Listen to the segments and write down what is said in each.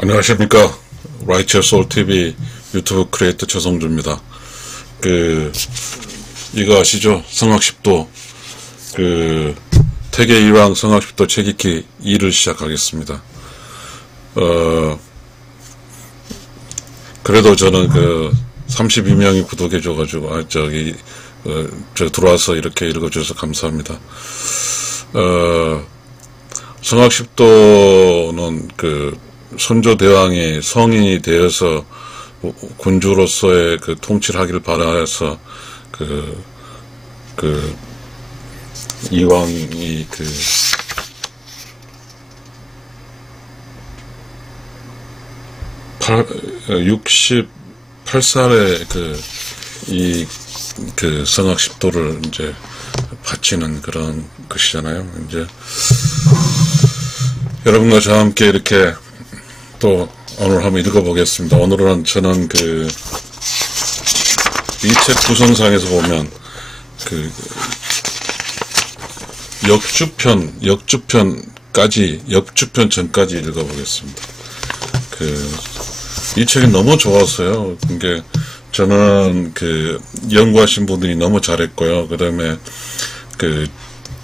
안녕하십니까. 라이처스 올 TV 유튜브 크리에이터 최성주입니다. 이거 아시죠? 성악십도, 태계 이황 성악십도 책읽기 2를 시작하겠습니다. 그래도 저는 32명이 구독해줘가지고, 들어와서 이렇게 읽어줘서 감사합니다. 성악십도는 선조대왕이 성인이 되어서 군주로서의 통치를 하기를 바라서 이왕이 68살에 성악십도를 이제 바치는 그런 것이잖아요. 이제 여러분과 저와 함께 이렇게 또 오늘 한번 읽어보겠습니다. 오늘은 저는 이 책 구성상에서 보면 역주편 전까지 읽어보겠습니다. 이 책이 너무 좋았어요. 저는 연구하신 분들이 너무 잘했고요. 그 다음에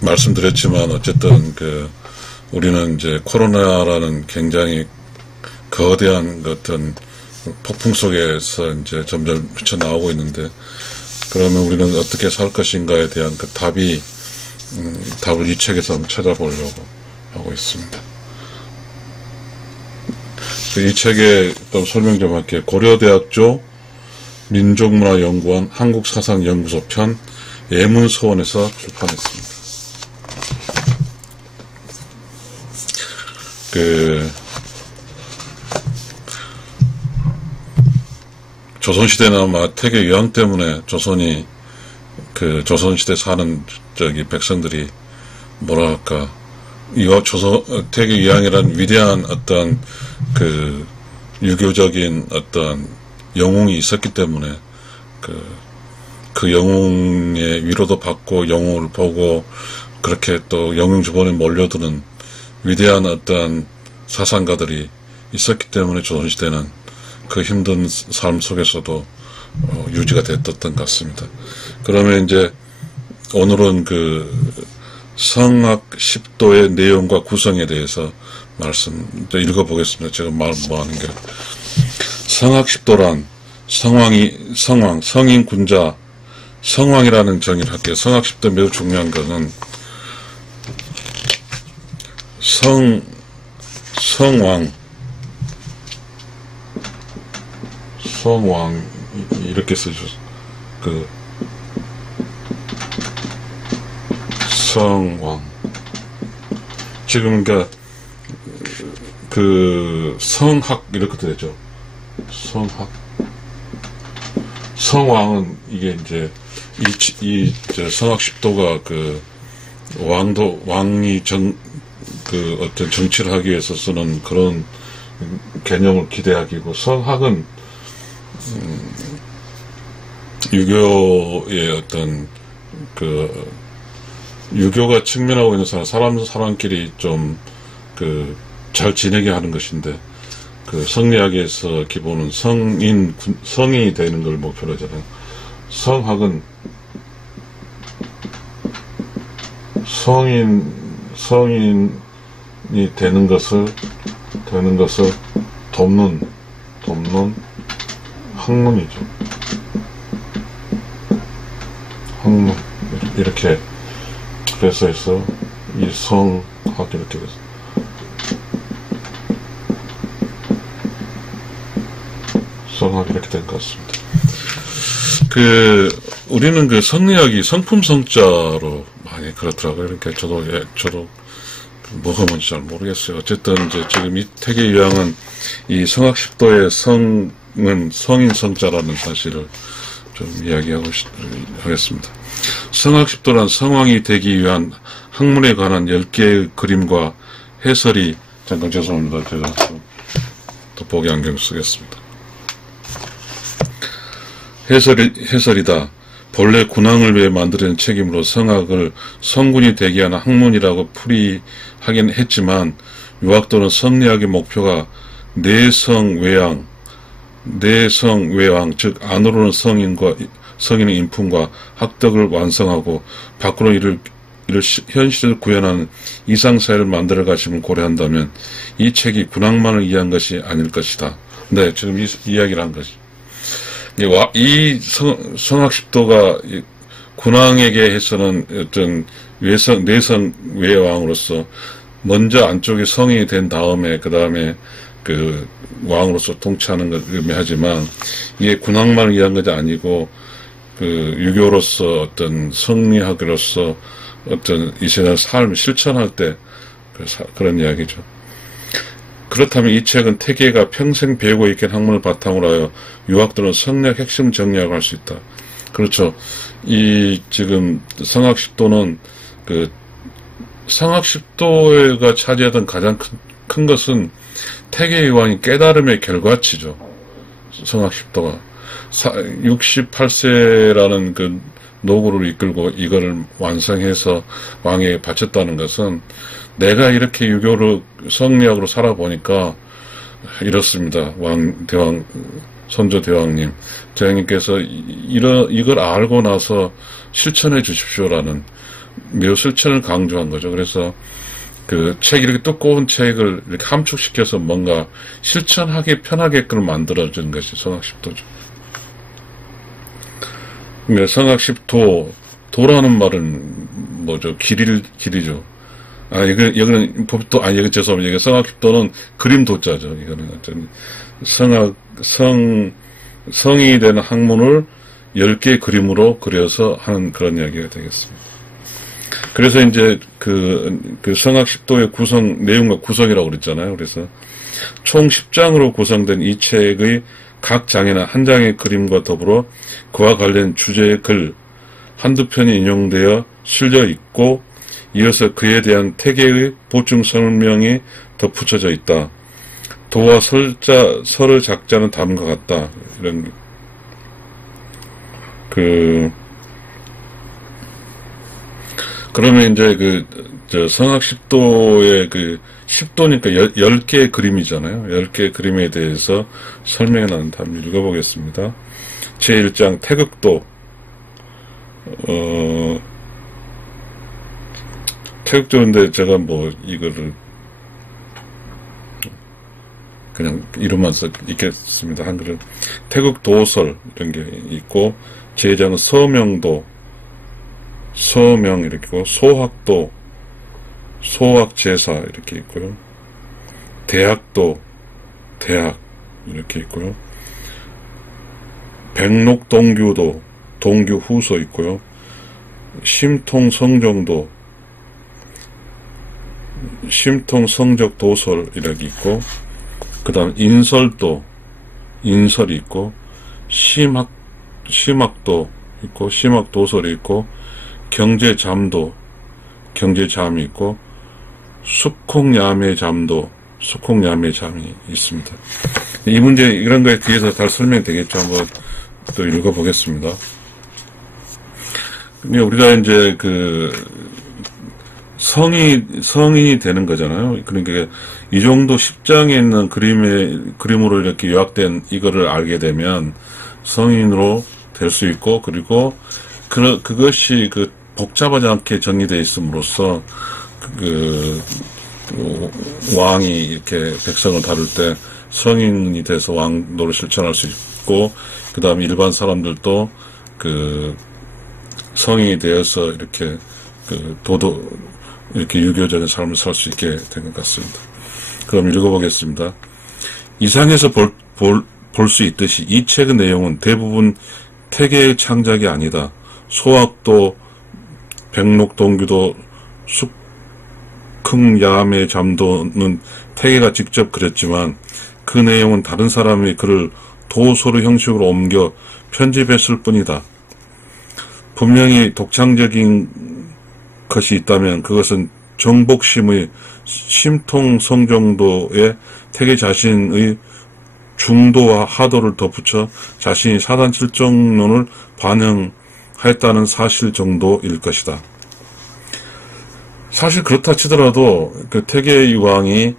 말씀드렸지만 어쨌든 우리는 이제 코로나라는 굉장히 거대한 어떤 폭풍 속에서 이제 점점 헤쳐나오고 있는데, 그러면 우리는 어떻게 살 것인가에 대한 답을 이 책에서 한번 찾아보려고 하고 있습니다. 이 책에 또 설명 좀 할게요. 고려대학교 민족문화연구원 한국사상연구소 편 예문서원에서 출판했습니다. 조선시대는 아마 태계 이황 때문에 조선시대 사는 백성들이 뭐랄까, 태계 이황이란 위대한 어떤 유교적인 어떤 영웅이 있었기 때문에 그 영웅의 위로도 받고 영웅을 보고 그렇게 또 영웅 주변에 몰려드는 위대한 어떤 사상가들이 있었기 때문에 조선시대는 그 힘든 삶 속에서도 유지가 됐던 것 같습니다. 그러면 이제 오늘은 성악십도의 내용과 구성에 대해서 읽어보겠습니다. 제가 말 뭐하는 게, 성악십도란 성왕, 성인, 군자, 성왕이라는 정의를 할게요. 성악십도 매우 중요한 것은 성왕 이렇게 쓰죠. 성왕. 지금 성학 이렇게 되죠. 성학. 성왕은 이게 이제 성악십도가 왕이 어떤 정치를 하기 위해서 쓰는 그런 개념을 기대하기고, 성학은 유교의 어떤 유교가 측면하고 있는 사람끼리 좀 잘 지내게 하는 것인데, 성리학에서 기본은 성인이 되는 걸 목표로 하잖아요. 성학은 성인이 되는 것을 돕는 학문이죠. 학문. 이렇게, 그래서 해서, 이 성학 이렇게 돼서. 성학 이렇게 된 것 같습니다. 우리는 성리학이 성품성자로 많이 그렇더라고요. 이렇게 저도 뭐가 뭔지 잘 모르겠어요. 어쨌든 지금 이 태계 이황은 이 성악십도의 성은 성인 성자라는 사실을 좀 이야기하겠습니다. 성악십도란 성왕이 되기 위한 학문에 관한 10개의 그림과 해설이, 잠깐 죄송합니다. 제가 돋보기 안경 쓰겠습니다. 해설이다. 본래 군왕을 위해 만들어진 책임으로 성악을 성군이 되게 하는 학문이라고 풀이하긴 했지만, 유학도는 성리학의 목표가 내성외왕, 즉 안으로는 성인의 인품과 학덕을 완성하고 밖으로 이를 현실을 구현하는 이상사회를 만들어 가심을 고려한다면 이 책이 군악만을 위한 것이 아닐 것이다. 네, 지금 이 이야기를 한 것이. 이 성학십도가 군왕에게 해서는 어떤 내성 외왕으로서 먼저 안쪽에 성인이 된 다음에 그 다음에 그 왕으로서 통치하는 것을 의미하지만 이게 군왕만을 위한 것이 아니고 그 유교로서 어떤 성리학으로서 어떤 이 세상 삶을 실천할 때 그런 이야기죠. 그렇다면 이 책은 태계가 평생 배우고 익힌 학문을 바탕으로 하여 유학들은 성리학 핵심 정리학을 할 수 있다. 그렇죠. 이 지금 성학십도는 그 성학십도가 차지하던 가장 큰 것은 태계유왕이 깨달음의 결과치죠. 성학십도가 68세라는 그 노고를 이끌고 이거를 완성해서 왕에게 바쳤다는 것은 내가 이렇게 유교로 성리학으로 살아보니까 이렇습니다. 대왕 선조 대왕님, 대왕님께서 이걸 알고 나서 실천해 주십시오라는 매우 실천을 강조한 거죠. 그래서 그 책 이렇게 두꺼운 책을 이렇게 함축시켜서 뭔가 실천하기 편하게끔 만들어준 것이 성학십도죠. 그러니까 성학십도, 도라는 말은 뭐죠? 길이죠. 여기는 법도, 여기 죄송합니다. 여기 성학십도는 그림 도자죠. 이거는 어떤 성이 되는 학문을 10개의 그림으로 그려서 하는 그런 이야기가 되겠습니다. 그래서 이제 그 성학십도의 내용과 구성이라고 그랬잖아요. 그래서 총 10장으로 구성된 이 책의 각 장에는 한 장의 그림과 더불어 그와 관련 주제의 글 한두 편이 인용되어 실려 있고 이어서 그에 대한 태계의 보충 설명이 덧붙여져 있다. 도와 설의 작자는 다음과 같다. 이런 그러면 이제 성학십도의 십도니까 10개의 그림이잖아요. 10개의 그림에 대해서 설명해 나눈 다음 읽어보겠습니다. 제1장 태극도. 태극도인데 제가 이거를 그냥 이름만 써 읽겠습니다. 한글은 태극도설 이런 게 있고, 제2장은 서명 이렇게 있고, 소학도, 소학제사 이렇게 있고요. 대학 이렇게 있고요. 백록동규도, 동규후서 있고요. 심통성정도, 심통성적도설 이렇게 있고, 그 다음 인설도, 인설이 있고, 심학도 있고, 심학도설이 있고, 경제잠도, 경제잠이 있고, 숙콩야매잠도, 숙콩야매잠이 있습니다. 이 문제, 이런 거에 대해서 다 설명되겠죠. 한번 또 읽어보겠습니다. 우리가 이제 성인이 되는 거잖아요. 그러니까 이 정도 10장에 있는 그림으로 이렇게 요약된 이거를 알게 되면 성인으로 될 수 있고, 그리고 그것이 복잡하지 않게 정리되어 있음으로써 왕이 이렇게 백성을 다룰 때 성인이 돼서 왕도를 실천할 수 있고, 그 다음에 일반 사람들도 성인이 되어서 이렇게 이렇게 유교적인 삶을 살 수 있게 된 것 같습니다. 그럼 읽어보겠습니다. 이상에서 볼 수 있듯이 이 책의 내용은 대부분 태계의 창작이 아니다. 소학도, 백록동규도, 숙흥야매 잠도는 태계가 직접 그렸지만 그 내용은 다른 사람이 그를 도소의 형식으로 옮겨 편집했을 뿐이다. 분명히 독창적인 것이 있다면 그것은 정복심의 심통성정도에 태계 자신의 중도와 하도를 덧붙여 자신이 사단칠정론을 반영하였다는 사실 정도일 것이다. 사실 그렇다 치더라도 태계 유왕이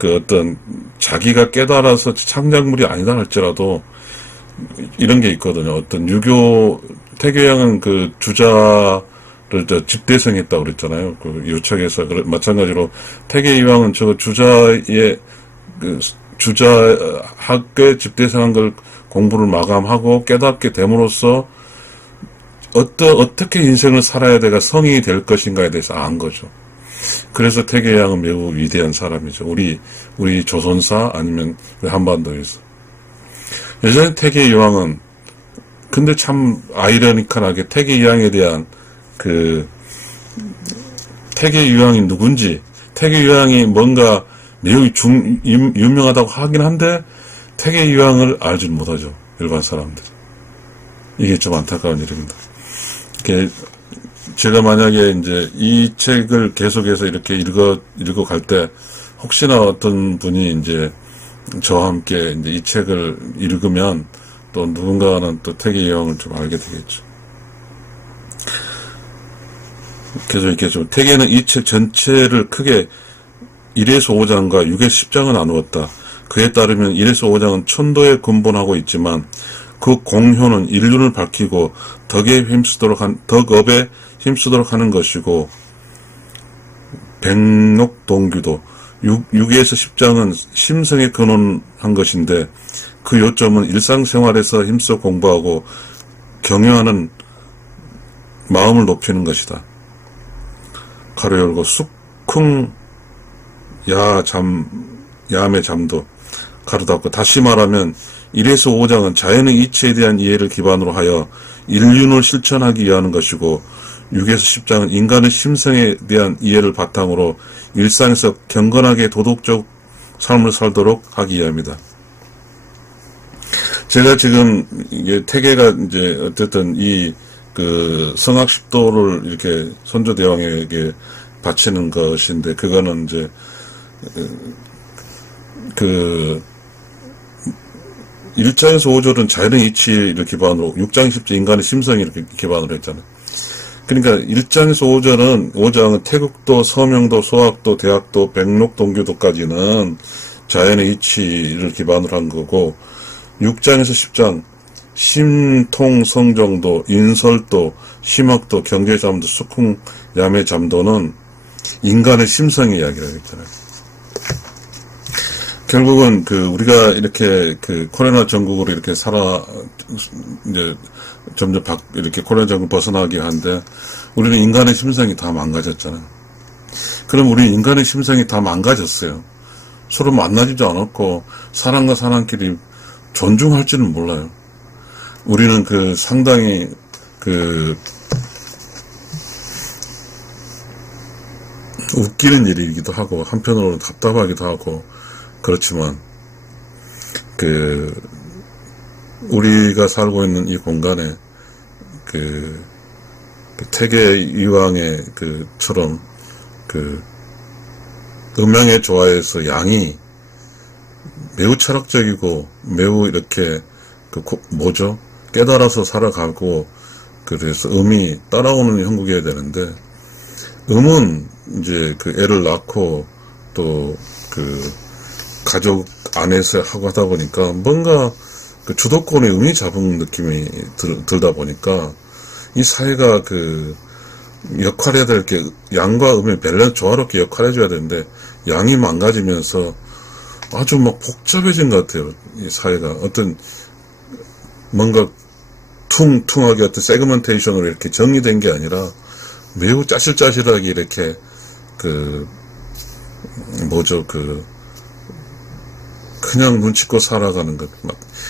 그 어떤 자기가 깨달아서 창작물이 아니다 할지라도 이런 게 있거든요. 어떤 유교 태계양은 그 주자를 집대성했다고 그랬잖아요. 그 요청에서 마찬가지로 태계이왕은 저 주자의 그 주자학의 집대성한 걸 공부를 마감하고 깨닫게 됨으로써 어떻게 인생을 살아야 내가 성인이 될 것인가에 대해서 안 거죠. 그래서 태계양은 매우 위대한 사람이죠. 우리 조선사 아니면 한반도에서. 예전에 태계이왕은 근데 참 아이러니컬하게 태계이왕에 대한 그 태계이왕이 누군지 태계이왕이 뭔가 매우 유명하다고 하긴 한데 태계이왕을 알지 못하죠. 일반 사람들이. 이게 좀 안타까운 일입니다. 제가 만약에 이제 이 책을 계속해서 이렇게 읽어갈 때 혹시나 어떤 분이 이제 저와 함께 이제 이 책을 읽으면 또 누군가는 또 태계이왕을 좀 알게 되겠죠. 그래서 이렇게 좀 태계는 이 책 전체를 크게 1에서 5장과 6에서 10장을 나누었다. 그에 따르면 1에서 5장은 천도에 근본하고 있지만 그 공효는 인륜을 밝히고 덕업에 힘쓰도록 하는 것이고 백록동규도 6에서 10장은 심성에 근원한 것인데 그 요점은 일상생활에서 힘써 공부하고 경영하는 마음을 높이는 것이다. 가로 열고 숙흥 야암의 잠도 가로 닫고 다시 말하면 1에서 5장은 자연의 이치에 대한 이해를 기반으로 하여 인륜을 실천하기 위하는 것이고 6에서 10장은 인간의 심성에 대한 이해를 바탕으로 일상에서 경건하게 도덕적 삶을 살도록 하기 위함이다. 제가 지금 이게 태계가 이제 어쨌든 이 그 성학십도를 이렇게 선조대왕에게 바치는 것인데 그거는 이제 그 1장에서 5절은 자연의 이치를 기반으로 6장 10절 인간의 심성이 이렇게 기반으로 했잖아요. 그러니까 1장에서 5장은 태극도, 서명도, 소학도, 대학도, 백록동규도까지는 자연의 이치를 기반으로 한 거고 6장에서 10장 심통, 성정도, 인설도, 심학도, 경제잠도, 숙흥, 야매, 잠도는 인간의 심성의 이야기를 했잖아요. 결국은 우리가 이렇게 코로나 전국으로 이렇게 이제 점점 이렇게 코로나 전국 벗어나기 한데 우리는 인간의 심성이 다 망가졌잖아요. 그럼 우리 인간의 심성이 다 망가졌어요. 서로 만나지도 않았고 사람과 사람끼리 존중할지는 몰라요. 우리는 상당히 웃기는 일이기도 하고 한편으로는 답답하기도 하고 그렇지만 우리가 살고 있는 이 공간에 태계이왕의 처럼 음양의 조화에서 양이 매우 철학적이고 매우 이렇게 깨달아서 살아가고 그래서 음이 따라오는 형국이어야 되는데 음은 이제 애를 낳고 또 가족 안에서 하고 하다 보니까 뭔가 주도권의 음이 잡은 느낌이 들다 보니까 이 사회가 역할해야 될 게 양과 음의 밸런스 조화롭게 역할해줘야 되는데 양이 망가지면서 아주 복잡해진 것 같아요. 이 사회가 어떤 뭔가 퉁퉁하게 어떤 세그멘테이션으로 이렇게 정리된 게 아니라 매우 짜실짜실하게 이렇게 그냥 눈치껏 살아가는 것,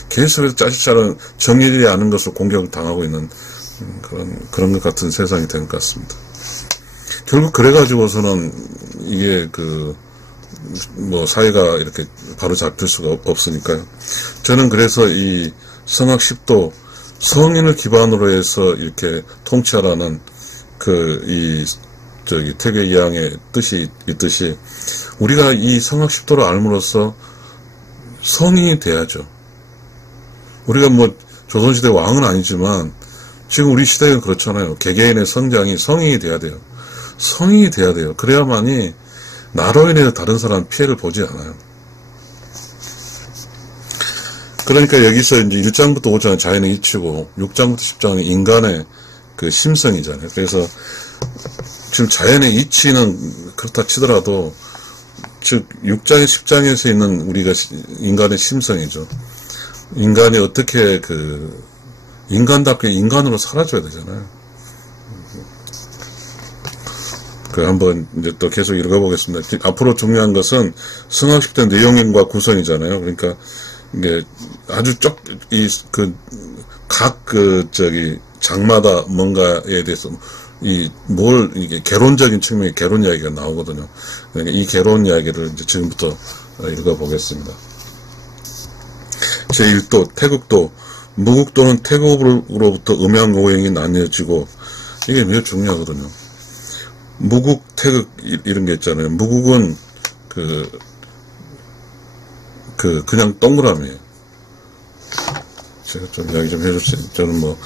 계속해서 짜실짜실한 정리되지 않은 것을 공격을 당하고 있는 그런 것 같은 세상이 된 것 같습니다. 결국 그래가지고서는 이게 사회가 이렇게 바로 잡힐 수가 없으니까요. 저는 그래서 이 성학십도 성인을 기반으로 해서 이렇게 통치하라는 태계이왕의 뜻이 있듯이 우리가 이 성학십도를 알므로써 성인이 돼야죠. 우리가 조선시대 왕은 아니지만 지금 우리 시대가 그렇잖아요. 개개인의 성장이 성인이 돼야 돼요. 성인이 돼야 돼요. 그래야만이 나로 인해서 다른 사람 피해를 보지 않아요. 그러니까 여기서 이제 1장부터 5장은 자연의 이치고 6장부터 10장은 인간의 그 심성이잖아요. 그래서 지금 자연의 이치는 그렇다 치더라도 즉 6장에 10장에서 있는 우리가 인간의 심성이죠. 인간이 어떻게 그 인간답게 인간으로 살아줘야 되잖아요. 그 한번 이제 또 계속 읽어보겠습니다. 앞으로 중요한 것은 성학식된 내용과 구성이잖아요. 그러니까 이게 아주 장마다 뭔가에 대해서 이게 개론적인 측면의 개론 이야기가 나오거든요. 그러니까 이 개론 이야기를 이제 지금부터 읽어보겠습니다. 제1도, 태극도, 무국도는 태국으로부터 음양오행이 나뉘어지고, 이게 매우 중요하거든요. 무국, 태극, 이런 게 있잖아요. 무국은 그냥 동그라미예요. 제가 좀 이야기 좀 해줬어요. 저는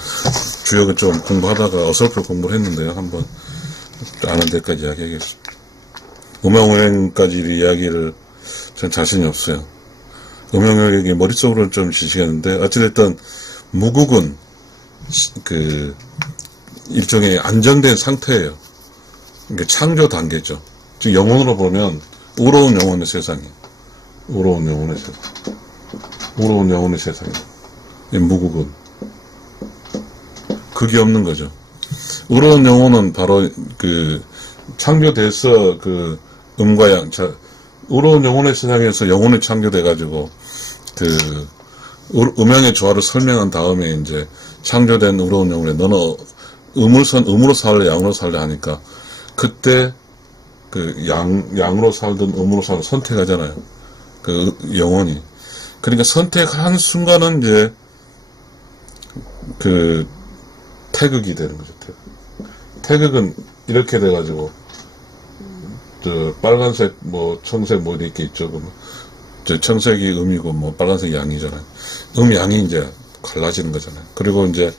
주역은 좀 공부하다가 어설프게 공부를 했는데요. 한번 아는 데까지 이야기하겠습니다. 음양오행까지 이야기를 전 자신이 없어요. 음양오행이 머릿속으로는 좀 지시겠는데, 어찌됐든, 무국은, 일종의 안정된 상태예요. 이게 창조 단계죠. 즉, 영혼으로 보면, 의로운 영혼의 세상이에요. 의로운 영혼의 세상. 의로운 영혼의 세상이에요. 무국은. 극이 없는 거죠. 의로운 영혼은 바로 창조돼서 음과 양, 의로운 영혼의 세상에서 영혼이 창조돼가지고 음양의 조화를 설명한 다음에 이제 창조된 의로운 영혼에 너는 음으로 살래 양으로 살래 하니까 그때 양으로 살든 음으로 살든 선택하잖아요. 영혼이. 그러니까 선택한 순간은 이제 태극이 되는 거죠. 태극은 이렇게 돼가지고 빨간색 청색 이렇게 있죠. 청색이 음이고 빨간색이 양이잖아요. 양이 이제 갈라지는 거잖아요. 그리고 이제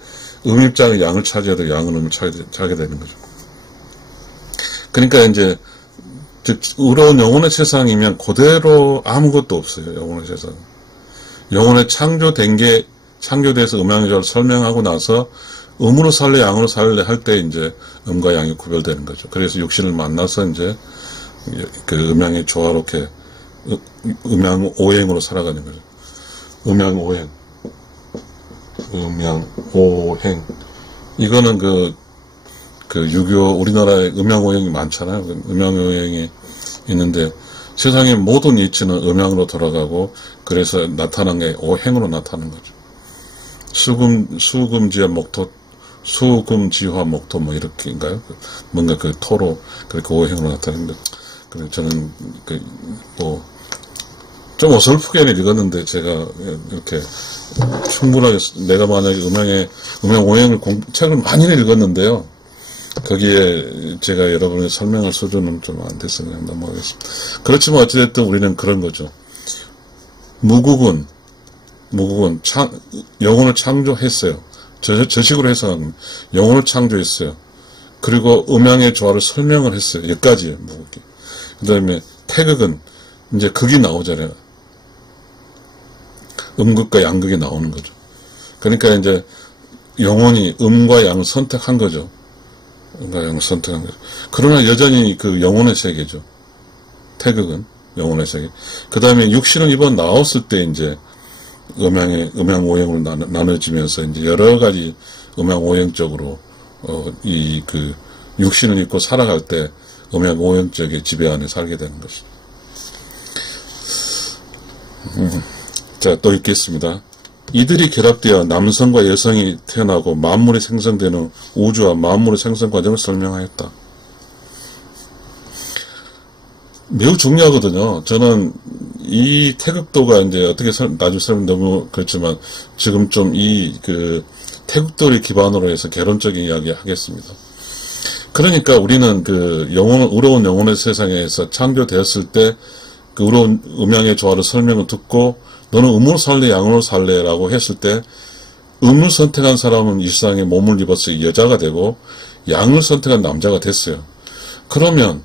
입장이 양을 차지해도 양은 음을 차게 되는 거죠. 그러니까 이제 의로운 영혼의 세상이면 그대로 아무것도 없어요. 영혼의 세상. 영혼의 창조돼서 음양의 조화를 설명하고 나서 음으로 살래 양으로 살래 할 때 이제 음과 양이 구별되는 거죠. 그래서 육신을 만나서 이제 음양의 조화롭게 음양오행으로 살아가는 거죠. 음양오행. 이거는 유교 우리나라에 음양오행이 많잖아요. 음양오행이 있는데 세상의 모든 이치는 음양으로 돌아가고 그래서 나타난 게 오행으로 나타나는 거죠. 수금지화 목토, 수금지화 목토 이렇게인가요? 뭔가 토로 그렇게 오행으로 나타나는 것. 그래서 저는 좀 어설프게는 읽었는데 제가 이렇게 충분하게 내가 만약에 음양오행을 책을 많이 읽었는데요. 거기에 제가 여러분의 설명할 수준은 좀 안 돼서 그냥 넘어가겠습니다. 그렇지만 어찌됐든 우리는 그런 거죠. 무국은 영혼을 창조했어요. 저 식으로 해석하면 영혼을 창조했어요. 그리고 음양의 조화를 설명을 했어요. 여기까지예요. 무국이. 그 다음에 태극은 이제 극이 나오잖아요. 음극과 양극이 나오는 거죠. 그러니까 이제 영혼이 음과 양을 선택한 거죠. 음과 양을 선택한 거죠. 그러나 여전히 영혼의 세계죠. 태극은 영혼의 세계. 그 다음에 육신은 이번 나왔을 때 이제 음양오행으로 나눠지면서 이제 여러 가지 음양오행적으로 육신을 입고 살아갈 때 음양오행적의 지배 안에 살게 되는 것입니다. 자, 또 읽겠습니다. 이들이 결합되어 남성과 여성이 태어나고 만물이 생성되는 우주와 만물의 생성 과정을 설명하였다. 매우 중요하거든요. 저는 이 태극도가 이제 어떻게 나중에 설명 너무 그렇지만 지금 좀 태극도를 기반으로 해서 개론적인 이야기 하겠습니다. 그러니까 우리는 의로운 영혼의 세상에서 창조되었을 때 의로운 음양의 조화를 설명을 듣고 너는 음으로 살래 양으로 살래라고 했을 때 음을 선택한 사람은 이 세상에 몸을 입어서 여자가 되고 양을 선택한 남자가 됐어요. 그러면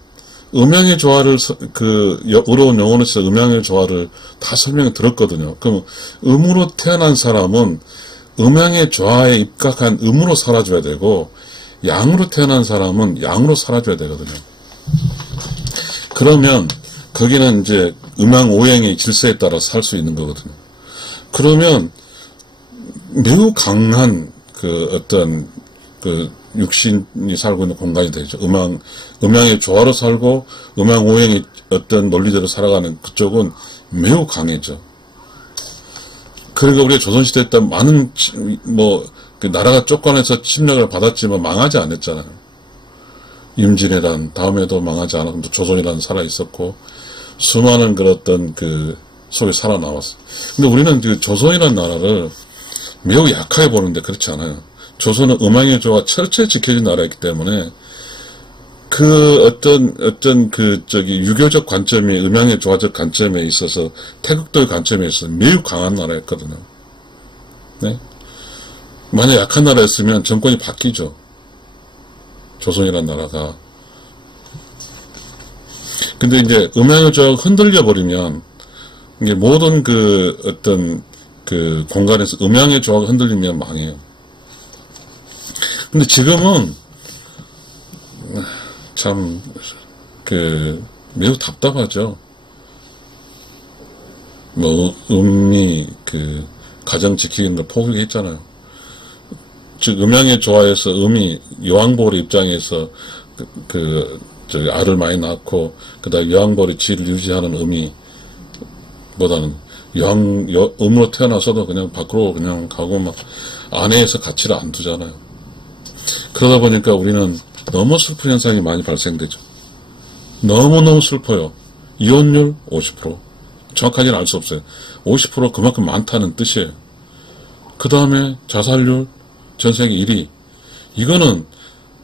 음양의 조화를, 어려운 용어에서 음양의 조화를 다 설명을 들었거든요. 그럼, 음으로 태어난 사람은 음양의 조화에 입각한 음으로 살아줘야 되고, 양으로 태어난 사람은 양으로 살아줘야 되거든요. 그러면, 거기는 이제 음양 오행의 질서에 따라 살 수 있는 거거든요. 그러면, 매우 강한, 육신이 살고 있는 공간이 되죠. 음양의 조화로 살고, 음양 오행의 어떤 논리대로 살아가는 그쪽은 매우 강해져. 그러니까 우리가 조선시대 때 많은, 나라가 쫓겨내서 침략을 받았지만 망하지 않았잖아요. 임진왜란, 다음에도 망하지 않았고, 조선이라는 살아있었고, 수많은 속에 살아나왔어. 근데 우리는 조선이라는 나라를 매우 약하게 보는데 그렇지 않아요. 조선은 음양의 조화가 철저히 지켜진 나라이기 때문에 유교적 관점이 음양의 조화적 관점에 있어서 태극도의 관점에 있어서 매우 강한 나라였거든요. 네? 만약 약한 나라였으면 정권이 바뀌죠. 조선이라는 나라가. 근데 이제 음양의 조화가 흔들려 버리면 이게 모든 공간에서 음양의 조화가 흔들리면 망해요. 근데 지금은 참 매우 답답하죠. 음이 가정 지키는 걸 포기했잖아요. 즉 음양의 조화에서 음이 여왕벌의 입장에서 알을 많이 낳고 그다음 여왕벌의 지위를 유지하는 음이 보다는 음으로 태어나서도 그냥 밖으로 그냥 가고 막 안에서 가치를 안 두잖아요. 그러다 보니까 우리는 너무 슬픈 현상이 많이 발생되죠. 너무너무 슬퍼요. 이혼율 50%. 정확하게는 알 수 없어요. 50% 그만큼 많다는 뜻이에요. 그 다음에 자살률 전 세계 1위. 이거는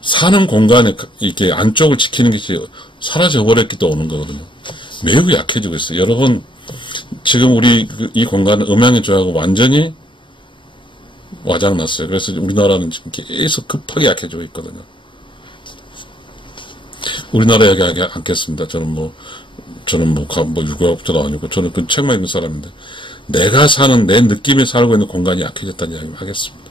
사는 공간에 이렇게 안쪽을 지키는 것이 사라져버렸기 때문에 오는 거거든요. 매우 약해지고 있어요. 여러분, 지금 우리 이 공간은 음양의 조화가 완전히 와장났어요. 그래서 우리나라는 지금 계속 급하게 약해지고 있거든요. 우리나라 이야기 않겠습니다. 저는 유교업자도 아니고, 저는 그 책만 읽는 사람인데, 내가 사는, 내 느낌이 살고 있는 공간이 약해졌다는 이야기를 하겠습니다.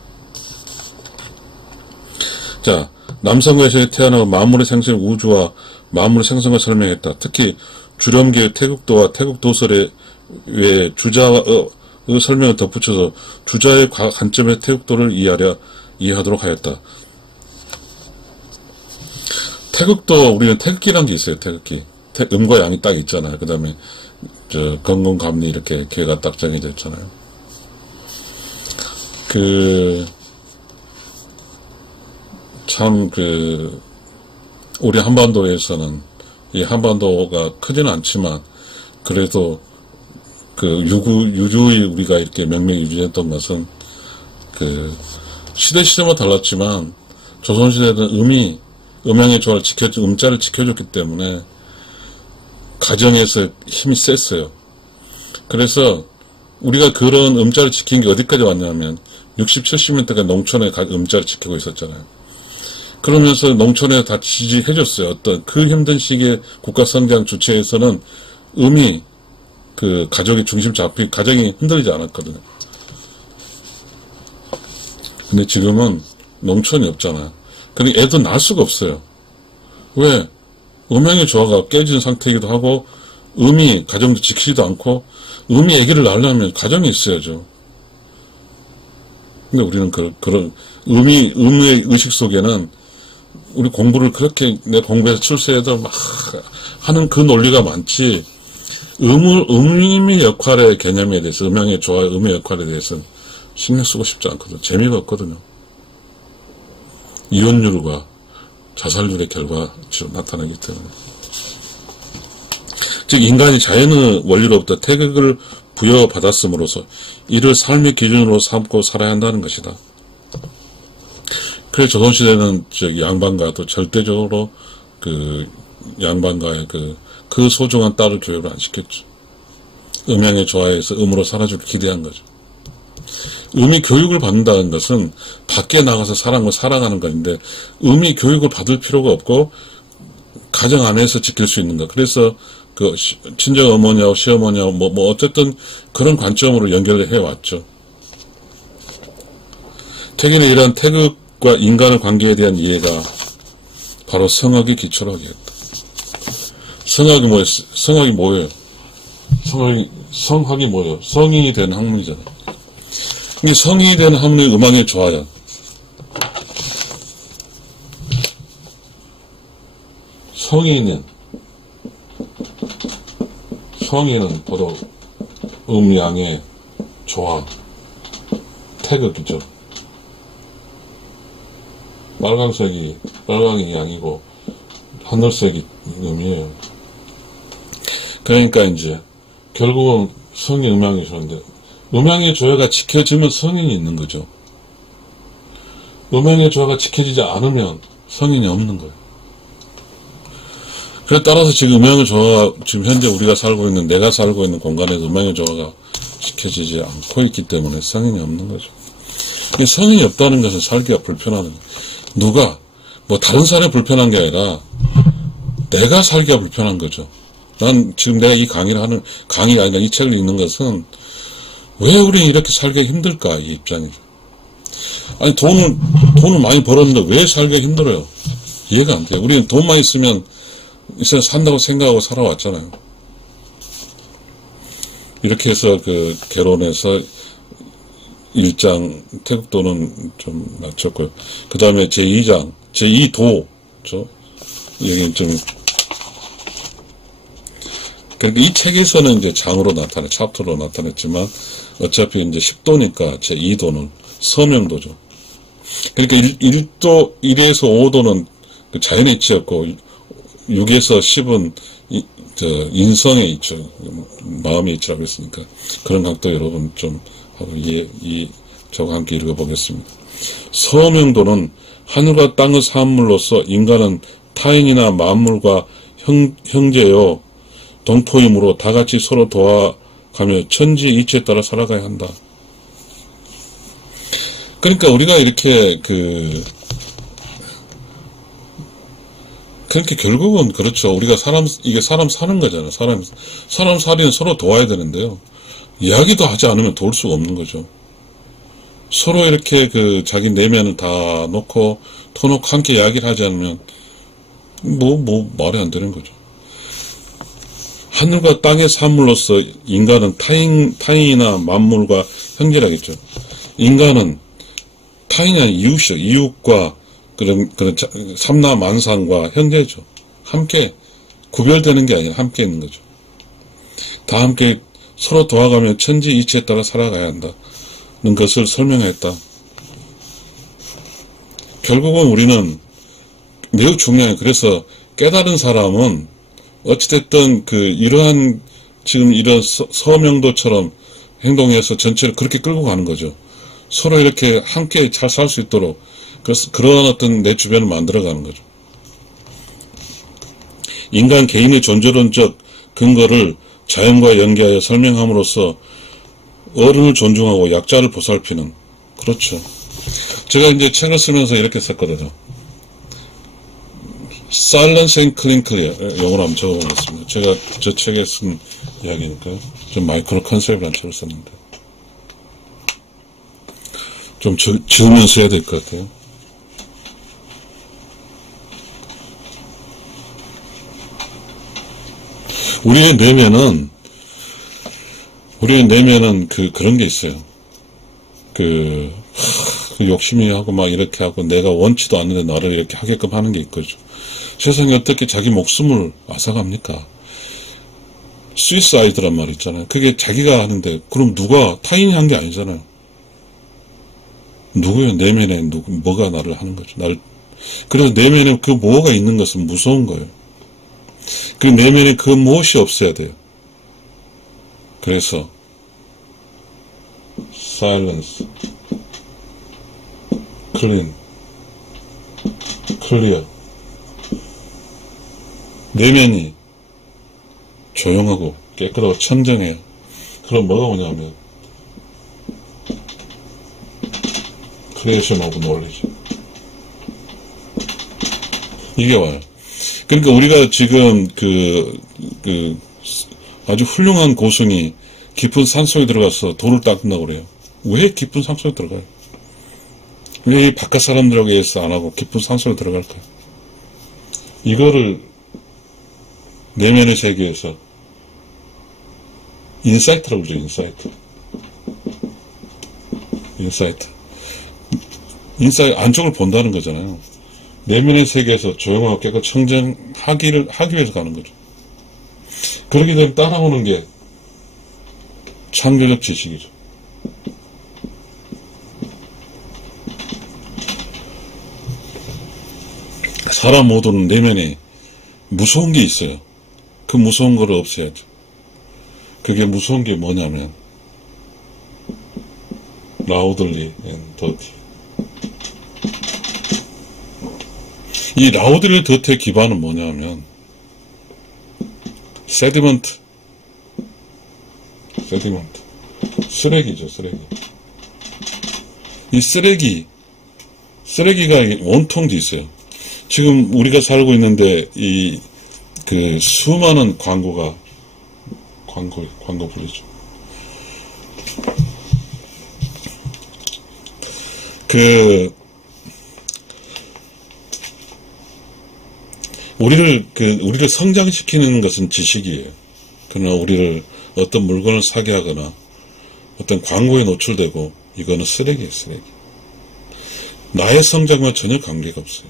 자, 남성에서 태어나고 만물의 생성 우주와 만물의 생성을 설명했다. 특히 주렴기의 태극도와 태극도설의 외 주자와 설명을 덧붙여서 주자의 관점의 태극도를 이해하도록 하였다. 태극도, 우리는 태극기라는 게 있어요, 태극기. 음과 양이 딱 있잖아요. 그 다음에, 건건감리 이렇게 기회가 딱 정해져 있잖아요. 우리 한반도에서는, 이 한반도가 크지는 않지만, 그래도, 유주의 우리가 이렇게 명맥 유지했던 것은, 시대마다 달랐지만, 조선시대는 음양의 조화를 음자를 지켜줬기 때문에, 가정에서 힘이 셌어요. 그래서, 우리가 그런 음자를 지킨 게 어디까지 왔냐면, 60, 70년 때까지 농촌에 음자를 지키고 있었잖아요. 그러면서 농촌에 다 지지해줬어요. 어떤 그 힘든 시기에 국가성장 주체에서는 음이 가족의 중심 가정이 흔들리지 않았거든요. 근데 지금은 농촌이 없잖아요. 그러니까 애도 낳을 수가 없어요. 왜? 음양의 조화가 깨진 상태이기도 하고, 음이 가정도 지키지도 않고, 음이 아기를 낳으려면 가정이 있어야죠. 근데 우리는 그런, 음의 의식 속에는, 우리 공부를 그렇게, 내 공부해서 출세해도 막 하는 그 논리가 많지, 음의 역할의 개념에 대해서, 음양의 조화, 음의 역할에 대해서는 신경 쓰고 싶지 않거든요. 재미가 없거든요. 이혼율과 자살률의 결과치로 나타나기 때문에. 즉, 인간이 자연의 원리로부터 태극을 부여받았음으로써 이를 삶의 기준으로 삼고 살아야 한다는 것이다. 그래서 조선시대는 양반가도 절대적으로 양반가의 그 소중한 딸을 교육을 안 시켰죠. 음양의 조화에서 음으로 살아주길 기대한 거죠. 음이 교육을 받는다는 것은 밖에 나가서 사람을 살아가는 것인데, 음이 교육을 받을 필요가 없고, 가정 안에서 지킬 수 있는가. 그래서 그 친정 어머니하고 시어머니하고 뭐 어쨌든 그런 관점으로 연결을 해왔죠. 태균의 이러한 태극과 인간의 관계에 대한 이해가 바로 성학의 기초로 하겠다. 성학이 뭐예요? 성학이 뭐예요? 성인이 된 학문이잖아요. 이 성인이 된 학문의 음악에 좋아요. 성인은 바로 음양의 조화, 태극이죠. 빨강이 양이고, 하늘색이 음이에요. 그러니까 이제, 결국은 성인 음양이 좋은데, 음양의 조화가 지켜지면 성인이 있는 거죠. 음양의 조화가 지켜지지 않으면 성인이 없는 거예요. 그래 따라서 지금 음양의 조화가, 지금 현재 우리가 살고 있는, 내가 살고 있는 공간에서 음양의 조화가 지켜지지 않고 있기 때문에 성인이 없는 거죠. 근데 성인이 없다는 것은 살기가 불편하는 거예요. 누가, 다른 사람이 불편한 게 아니라, 내가 살기가 불편한 거죠. 난 지금 내가 이 강의가 아니라 이 책을 읽는 것은, 왜 우리는 이렇게 살기가 힘들까, 이 입장이죠. 아니, 돈을 많이 벌었는데 왜 살기가 힘들어요? 이해가 안 돼요. 우리는 돈만 있으면 산다고 생각하고 살아왔잖아요. 이렇게 해서 개론에서 1장 태극도는 좀 마쳤고요. 그 다음에 제2장, 제2도죠. 여기 그러니까 이 책에서는 이제 장으로 챕터로 나타냈지만, 어차피 이제 10도니까 제2도는 서명도죠. 그러니까 1에서 5도는 자연의 이치였고, 6에서 10은 인성의 이치, 마음의 이치라고 했으니까, 그런 각도 여러분 좀 저와 함께 읽어보겠습니다. 서명도는 하늘과 땅의 사물로서 인간은 타인이나 만물과 형제요, 동포이므로 다 같이 서로 도와가며 천지 이치에 따라 살아가야 한다. 그러니까 우리가 이렇게 그러니까 결국은 그렇죠. 우리가 이게 사람 사는 거잖아요. 사람 살이는 서로 도와야 되는데요. 이야기도 하지 않으면 도울 수가 없는 거죠. 서로 이렇게 자기 내면을 다 놓고 터놓고 함께 이야기를 하지 않으면 말이 안 되는 거죠. 하늘과 땅의 산물로서 인간은 타인이나 만물과 형제라겠죠. 인간은 타인이 아닌 이웃이죠. 이웃과 그런 삼라만상과 형제죠. 함께 구별되는 게 아니라 함께 있는 거죠. 다 함께 서로 도와가며 천지 이치에 따라 살아가야 한다는 것을 설명했다. 결국은 우리는 매우 중요해요. 그래서 깨달은 사람은 어찌됐든 이러한 지금 이런 서명도처럼 행동해서 전체를 그렇게 끌고 가는 거죠. 서로 이렇게 함께 잘 살 수 있도록 그런 어떤 내 주변을 만들어가는 거죠. 인간 개인의 존재론적 근거를 자연과 연계하여 설명함으로써 어른을 존중하고 약자를 보살피는, 그렇죠. 제가 이제 책을 쓰면서 이렇게 썼거든요. Silence and clean clear. 영어로 한번 적어보겠습니다. 제가 저 책에 쓴 이야기니까요. 좀 마이크로 컨셉이라는 책을 썼는데. 좀 지으면서 해야 될 것 같아요. 우리의 내면은 그런 게 있어요. 욕심이 하고 막 이렇게 하고 내가 원치도 않는데 나를 이렇게 하게끔 하는 게 있거죠. 세상에 어떻게 자기 목숨을 앗아갑니까? 스위스아이드란 말 있잖아요. 그게 자기가 하는데, 그럼 누가, 타인이 한 게 아니잖아요. 누구요? 내면에 뭐가 나를 하는 거죠. 그래서 내면에 그 뭐가 있는 것은 무서운 거예요. 그 내면에 그 무엇이 없어야 돼요. 그래서 silence, clean, clear. 내면이 조용하고 깨끗하고 청정해요. 그럼 뭐가 오냐면 creation of knowledge. 이게 와요. 그러니까 우리가 지금 아주 훌륭한 고승이 깊은 산속에 들어가서 돌을 닦는다고 그래요. 왜 깊은 산속에 들어가요? 왜 바깥 사람들하고 해서 안 하고 깊은 산속에 들어갈까요? 이거를 내면의 세계에서 인사이트라고 그러죠. 인사이트 안쪽을 본다는 거잖아요. 내면의 세계에서 조용하고 깨끗 청정하기 위해서 가는 거죠. 그러게 되면 따라오는 게 창조적 지식이죠. 사람 모두는 내면에 무서운 게 있어요. 그 무서운 거를 없애야죠. 그게 무서운 게 뭐냐면 라우들리 앤 더티. 이 라우들리 더티의 기반은 뭐냐면 세디먼트. 쓰레기죠, 쓰레기. 이 쓰레기가 온통도 있어요. 지금 우리가 살고 있는데 수많은 광고 불리죠. 우리를 성장시키는 것은 지식이에요. 그러나 우리를 어떤 물건을 사게 하거나 어떤 광고에 노출되고 이거는 쓰레기예요, 쓰레기. 나의 성장과 전혀 관계가 없어요.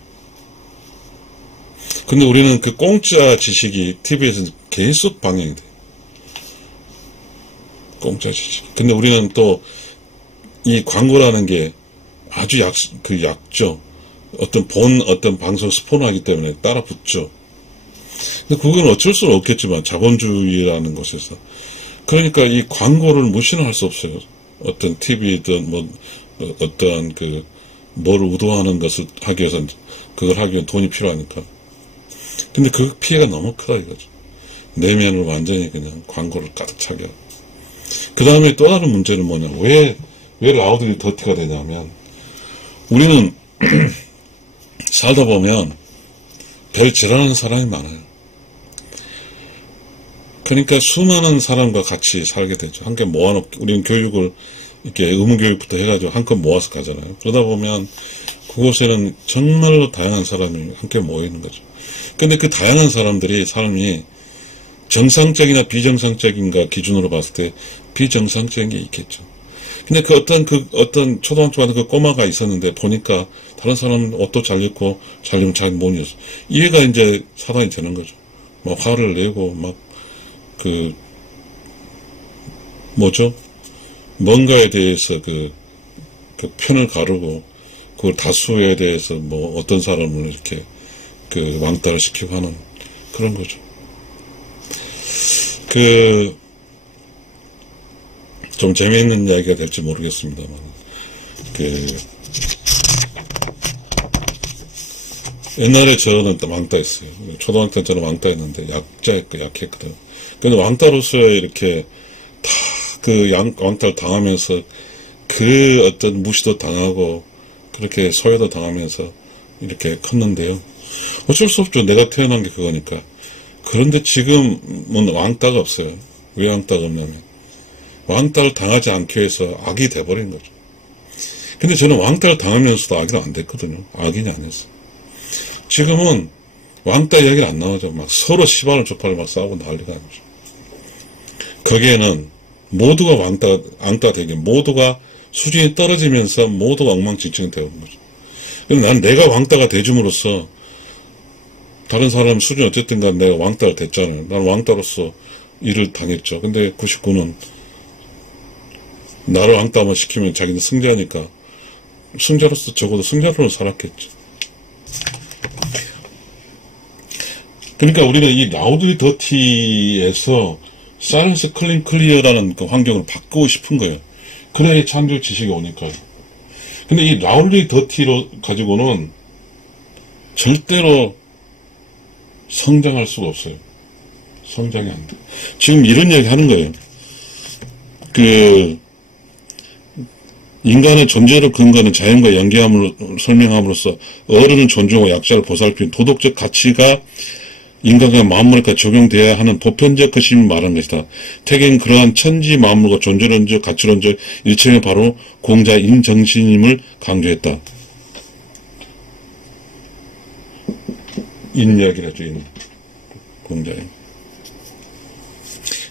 근데 우리는 그 공짜 지식이 TV에서 계속 방영이 돼요. 공짜 지식. 근데 우리는 또 이 광고라는 게 아주 약죠. 어떤 방송 스폰하기 때문에 따라 붙죠. 근데 그건 어쩔 수는 없겠지만, 자본주의라는 곳에서. 그러니까 이 광고를 무시는 할 수 없어요. 어떤 TV든 어떠한 뭘 우도하는 것을 하기 위해서는, 그걸 하기 위해 돈이 필요하니까. 근데 그 피해가 너무 크다 이거죠. 내면을 완전히 그냥 광고를 가득 차게 하고. 그 다음에 또 다른 문제는 뭐냐. 왜 라우드리 더티가 되냐면, 우리는 살다 보면 별 지랄하는 사람이 많아요. 그러니까 수많은 사람과 같이 살게 되죠. 함께 모아놓고, 우리는 교육을 이렇게 의무교육부터 해가지고 한껏 모아서 가잖아요. 그러다 보면 그곳에는 정말로 다양한 사람이 함께 모이는 거죠. 근데 그 다양한 삶이 정상적이나 비정상적인가 기준으로 봤을 때 비정상적인 게 있겠죠. 근데 어떤 초등학교 같은 그 꼬마가 있었는데 보니까 다른 사람은 옷도 잘 입고 잘 입으면 잘 못 입었어. 얘가 이제 사단이 되는 거죠. 막 화를 내고 뭔가에 대해서 그 편을 가르고 그걸 다수에 대해서 어떤 사람을 이렇게 왕따를 시키고 하는 그런 거죠. 좀 재미있는 이야기가 될지 모르겠습니다만, 옛날에 저는 왕따했어요. 초등학교 때 저는 왕따했는데, 약했거든요. 근데 왕따로서의 이렇게, 왕따를 당하면서, 어떤 무시도 당하고, 그렇게 소외도 당하면서, 이렇게 컸는데요. 어쩔 수 없죠. 내가 태어난 게 그거니까. 그런데 지금은 왕따가 없어요. 왜 왕따가 없냐면, 왕따를 당하지 않기 위해서 악이 돼버린 거죠. 근데 저는 왕따를 당하면서도 악이 안 됐거든요. 악인이 안 했어. 지금은 왕따 이야기를 안 나오죠. 막 서로 시발을 쪽팔을 막 싸우고 난리가 나죠. 거기에는 모두가 왕따 되게, 모두가 수준이 떨어지면서 모두가 엉망진창이 되어온 거죠. 근데 난 내가 왕따가 되줌으로써 다른 사람 수준이 어쨌든 간 내가 왕따가 됐잖아요. 난 왕따로서 일을 당했죠. 근데 99는 나를 왕따만 시키면 자기는 승자니까 승자로서 적어도 승자로 살았겠죠. 그러니까 우리는 이 라우드리 더티에서 사이런스 클린 클리어라는 그 환경을 바꾸고 싶은 거예요. 그래야 창조 지식이 오니까요. 근데 이 라우드리 더티로 가지고는 절대로 성장할 수가 없어요. 성장이 안 돼. 지금 이런 이야기 하는 거예요. 인간의 존재를 근거하는 자연과 연계함으로 설명함으로써 어른을 존중하고 약자를 보살피는 도덕적 가치가 인간과 만물과 적용돼야 하는 보편적 것임을 말하는 것이다. 태계는 그러한 천지 만물과 존재론적, 가치론적 일체가 바로 공자인 정신임을 강조했다. 인 이야기라죠, 인. 공자인.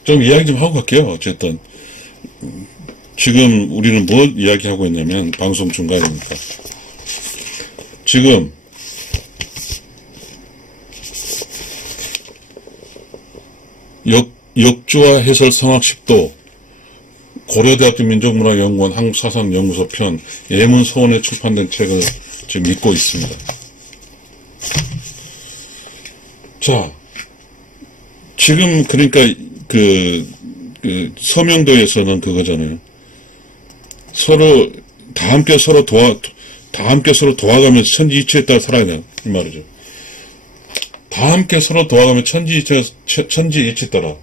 좀 이야기 좀 하고 갈게요. 어쨌든 지금 우리는 뭘 이야기하고 있냐면 방송 중간이니까 지금 역주와 해설 성학 10도 고려대학교 민족문화연구원 한국사상연구소 편 예문서원에 출판된 책을 지금 읽고 있습니다. 자, 지금 그러니까 그 서명도에서는 그거잖아요. 서로 다 함께 서로 도와가면서 천지이치에 따라 살아야 돼요. 이 말이죠. 다 함께 서로 도와가면 천지이치 따라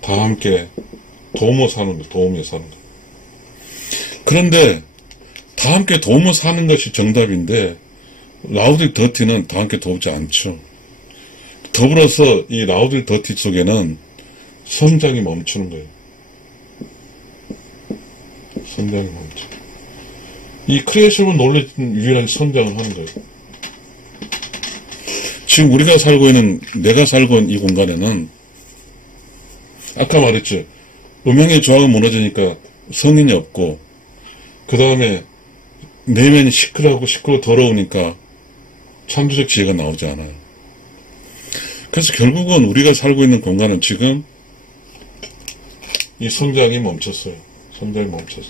다 함께 도우며 사는 거, 도우며 사는 거. 그런데 다 함께 도우며 사는 것이 정답인데 라우디 더티는 다 함께 도우지 않죠. 더불어서 이 라우디 더티 속에는 성장이 멈추는 거예요. 성장이 멈춰. 이 크리에이션 놀래진 유일한 성장을 하는 거예요. 지금 우리가 살고 있는, 내가 살고 있는 이 공간에는 아까 말했죠. 음향의 조화가 무너지니까 성인이 없고 그 다음에 내면이 시끄러워 더러우니까 창조적 지혜가 나오지 않아요. 그래서 결국은 우리가 살고 있는 공간은 지금 이 성장이 멈췄어요. 성장이 멈췄다.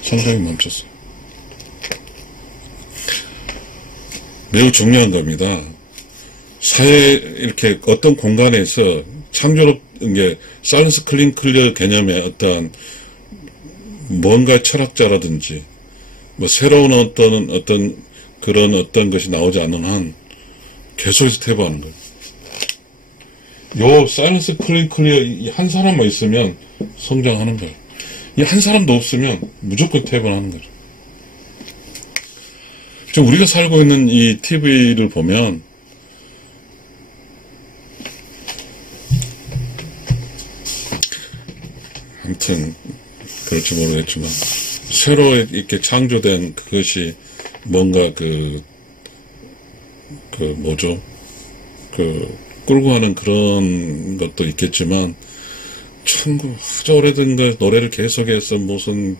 성장이 멈췄어요. 매우 중요한 겁니다. 사회, 이렇게 어떤 공간에서 창조롭, 이게, 사이언스 클리어 개념의 어떤, 뭔가 철학자라든지, 뭐, 새로운 어떤 그런 것이 나오지 않는 한, 계속해서 퇴보하는 거예요. 요, 사이언스 클리어, 이 한 사람만 있으면 성장하는 거예요. 이 한 사람도 없으면 무조건 퇴보하는 거죠. 지금 우리가 살고 있는 이 TV를 보면, 아무튼 그럴지 모르겠지만 새로 이렇게 창조된 그것이 뭔가 끌고 가는 그런 것도 있겠지만 아주 오래된 노래를 계속해서 무슨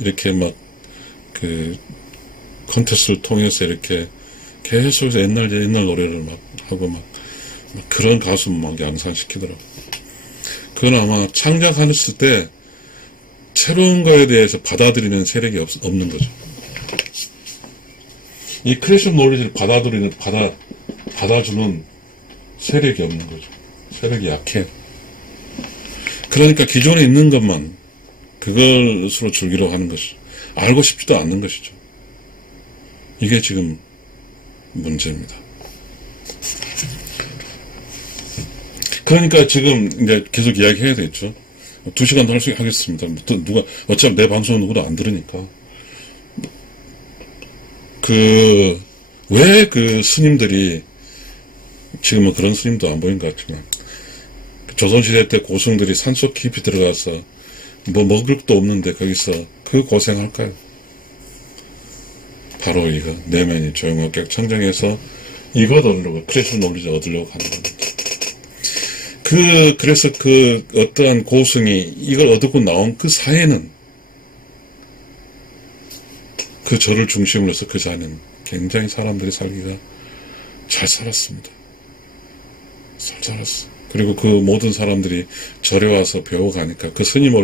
이렇게 막 콘테스트를 통해서 이렇게 계속해서 옛날 노래를 막 하고 막 그런 가수 막 양산시키더라고. 그건 아마 창작했을 때 새로운 거에 대해서 받아들이는 세력이 없는 거죠. 이 크리에이션 놀리지를 받아주는 세력이 없는 거죠. 세력이 약해. 그러니까 기존에 있는 것만 그것으로 즐기려고 하는 것이죠. 알고 싶지도 않는 것이죠. 이게 지금 문제입니다. 그러니까 지금 이제 계속 이야기해야 되겠죠. 2시간도 할 수 하겠습니다. 어차피 내 방송은 누구도 안 들으니까. 왜 스님들이, 지금은 그런 스님도 안 보인 것 같지만, 조선시대 때 고승들이 산속 깊이 들어가서, 먹을 것도 없는데 거기서 그 고생할까요? 바로 이거, 내면이 조용하게 청정해서 이것 얻으려고, 크리에이션 놀리지 얻으려고 하는 겁니다. 그래서 어떠한 고승이 이걸 얻고 나온 그 사회는, 그 절을 중심으로 해서 그 사회는 굉장히 사람들이 살기가 잘 살았습니다. 잘 살았어. 그리고 그 모든 사람들이 절에 와서 배워가니까 그 스님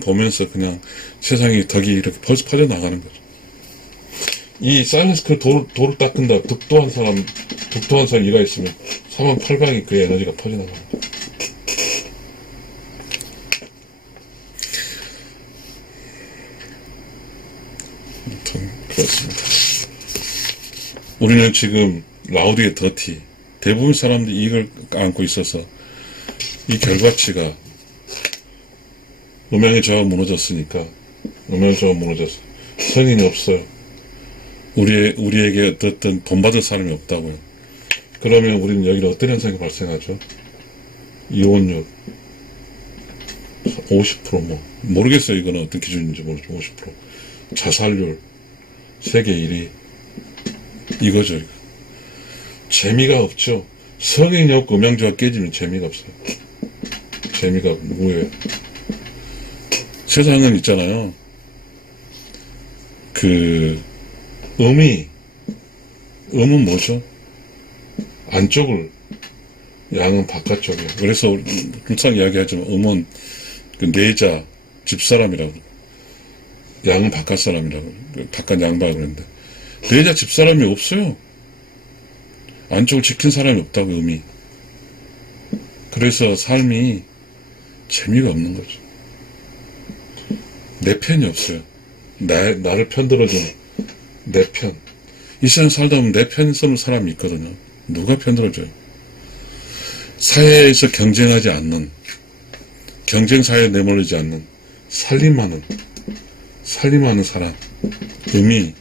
보면서 그냥 세상의 덕이 이렇게 퍼져나가는 거죠. 이 사이언스 돌을 닦는다. 득도한 사람 이가 있으면 사방팔방이 그 에너지가 퍼져나갑니다. 아무튼 그렇습니다. 우리는 지금 라우디의 더티, 대부분 사람들이 이걸 안고 있어서 이 결과치가 음향의 조화가 무너졌으니까 성인이 없어요. 우리에게 어떤 본받을 사람이 없다고요. 그러면 우리는 여기를 어떤 현상이 발생하죠? 이혼율 50% 모르겠어요. 이거는 어떤 기준인지 모르죠. 50% 자살률 세계 1위 이거죠. 이거. 재미가 없죠. 성인이 없고 음양조가 깨지면 재미가 없어요. 재미가 뭐예요? 세상은 있잖아요. 음은 뭐죠? 안쪽을, 양은 바깥쪽이에요. 그래서 항상 이야기하지만 음은 그 내자, 집사람이라고, 양은 바깥 사람이라고, 바깥 양반이라고 그러는데, 내자 집사람이 없어요. 안쪽을 지킨 사람이 없다고, 음이. 그래서 삶이 재미가 없는 거죠. 내 편이 없어요. 나를 편들어주는 내 편. 이 세상 살다 보면 내 편 서는 사람이 있거든요. 누가 편들어줘요? 사회에서 경쟁하지 않는, 경쟁사회에 내몰리지 않는, 살림하는 사람. 음이